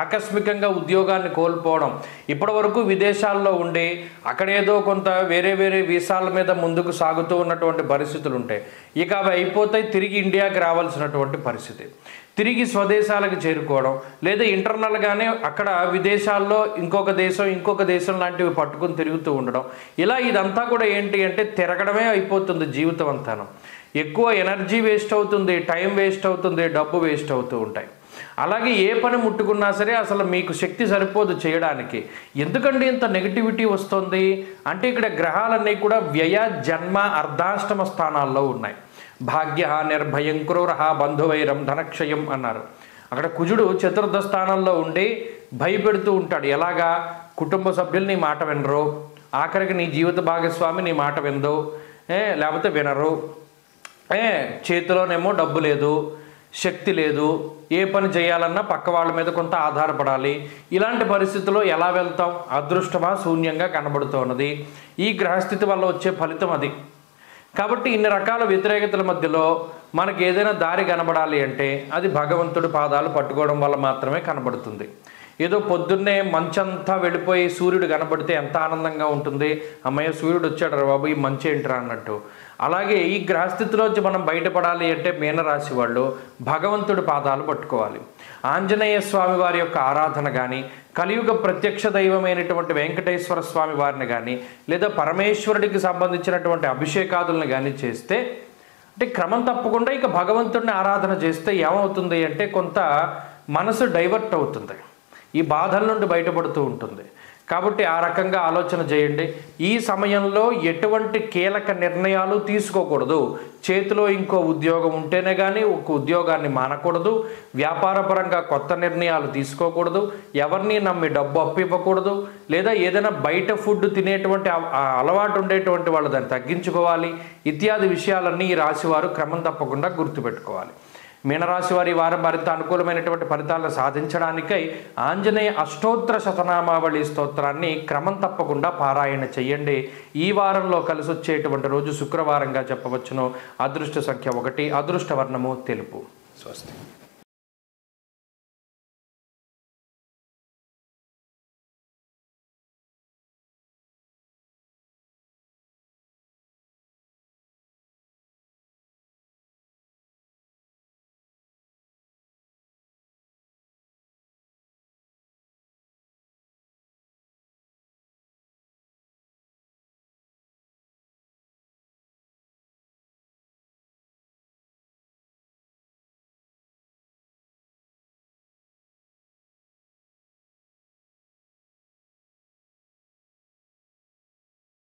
ఆకస్మికంగా ఉద్యోగాన్ని కోల్పోవడం, ఇప్పటి వరకు విదేశాల్లో ఉండి అక్కడేదో కొంత వేరే వీసాల మీద ముందుకు సాగుతూ ఉన్నటువంటి పరిస్థితులు ఉంటాయి. ఇక అవి అయిపోతాయి, తిరిగి ఇండియాకి రావాల్సినటువంటి పరిస్థితి, తిరిగి స్వదేశాలకు చేరుకోవడం, లేదా ఇంటర్నల్గానే అక్కడ విదేశాల్లో ఇంకొక దేశం లాంటివి పట్టుకుని తిరుగుతూ ఉండడం. ఇలా ఇదంతా కూడా ఏంటి అంటే తిరగడమే అయిపోతుంది జీవితం అంతాను. ఎక్కువ ఎనర్జీ వేస్ట్ అవుతుంది, టైం వేస్ట్ అవుతుంది, డబ్బు వేస్ట్ అవుతూ ఉంటాయి. అలాగే ఏ పని ముట్టుకున్నా సరే అసలు మీకు శక్తి సరిపోదు చేయడానికి. ఎందుకంటే ఇంత నెగిటివిటీ వస్తుంది అంటే ఇక్కడ గ్రహాలన్నీ కూడా వ్యయ, జన్మ, అర్ధాష్టమ స్థానాల్లో ఉన్నాయి. భాగ్య నిర్భయం క్రూర బంధువైరం ధనక్షయం అన్నారు. అక్కడ కుజుడు చతుర్థ స్థానంలో ఉండి భయపెడుతూ ఉంటాడు. ఎలాగా? కుటుంబ సభ్యులు నీ మాట వినరు, ఆఖరికి నీ జీవిత భాగస్వామి నీ మాట వినదు, లేకపోతే వినరు, చేతిలోనేమో డబ్బు లేదు, శక్తి లేదు, ఏ పని చేయాలన్నా పక్క వాళ్ళ మీద కొంత ఆధారపడాలి. ఇలాంటి పరిస్థితుల్లో ఎలా వెళ్తాం? అదృష్టమా శూన్యంగా కనబడుతున్నది. ఈ గ్రహస్థితి వల్ల వచ్చే ఫలితం అది. కాబట్టి ఇన్ని రకాల వ్యతిరేకతల మధ్యలో మనకి ఏదైనా దారి కనబడాలి అంటే అది భగవంతుడి పాదాలు పట్టుకోవడం వల్ల మాత్రమే కనబడుతుంది. ఏదో పొద్దున్నే మంచంతా వెళ్ళిపోయి సూర్యుడు కనబడితే ఎంత ఆనందంగా ఉంటుంది, అమ్మయ్య సూర్యుడు వచ్చాడు రా బాబు, ఈ మంచి ఏంట్రా అన్నట్టు. అలాగే ఈ గ్రహస్థితిలోంచి మనం బయటపడాలి అంటే మీనరాశి వాళ్ళు భగవంతుడి పాదాలు పట్టుకోవాలి. ఆంజనేయ స్వామి వారి యొక్క ఆరాధన కానీ, కలియుగ ప్రత్యక్ష దైవమైనటువంటి వెంకటేశ్వర స్వామి వారిని కానీ, లేదా పరమేశ్వరుడికి సంబంధించినటువంటి అభిషేకాదులను కానీ చేస్తే, అంటే క్రమం తప్పకుండా ఇక భగవంతుడిని ఆరాధన చేస్తే ఏమవుతుంది అంటే కొంత మనసు డైవర్ట్ అవుతుంది, ఈ బాధల నుండి బయటపడుతూ ఉంటుంది. కాబట్టి ఆ రకంగా ఆలోచన చేయండి. ఈ సమయంలో ఎటువంటి కీలక నిర్ణయాలు తీసుకోకూడదు. చేతిలో ఇంకో ఉద్యోగం ఉంటేనే కానీ ఒక ఉద్యోగాన్ని మానకూడదు. వ్యాపారపరంగా కొత్త నిర్ణయాలు తీసుకోకూడదు. ఎవరిని నమ్మి డబ్బు అప్పివ్వకూడదు. లేదా ఏదైనా బయట ఫుడ్ తినేటువంటి అలవాటు ఉండేటువంటి వాళ్ళు దాన్ని తగ్గించుకోవాలి. ఇత్యాది విషయాలన్నీ ఈ రాశివారు క్రమం తప్పకుండా గుర్తుపెట్టుకోవాలి. మీనరాశి వారి వారం మరింత అనుకూలమైనటువంటి ఫలితాలను సాధించడానికై ఆంజనేయ అష్టోత్తర శతనామావళి స్తోత్రాన్ని క్రమం తప్పకుండా పారాయణ చెయ్యండి. ఈ వారంలో కలిసి వచ్చేటువంటి రోజు శుక్రవారంగా చెప్పవచ్చును. అదృష్ట సంఖ్య 1, అదృష్ట వర్ణము తెలుపు. స్వస్తి.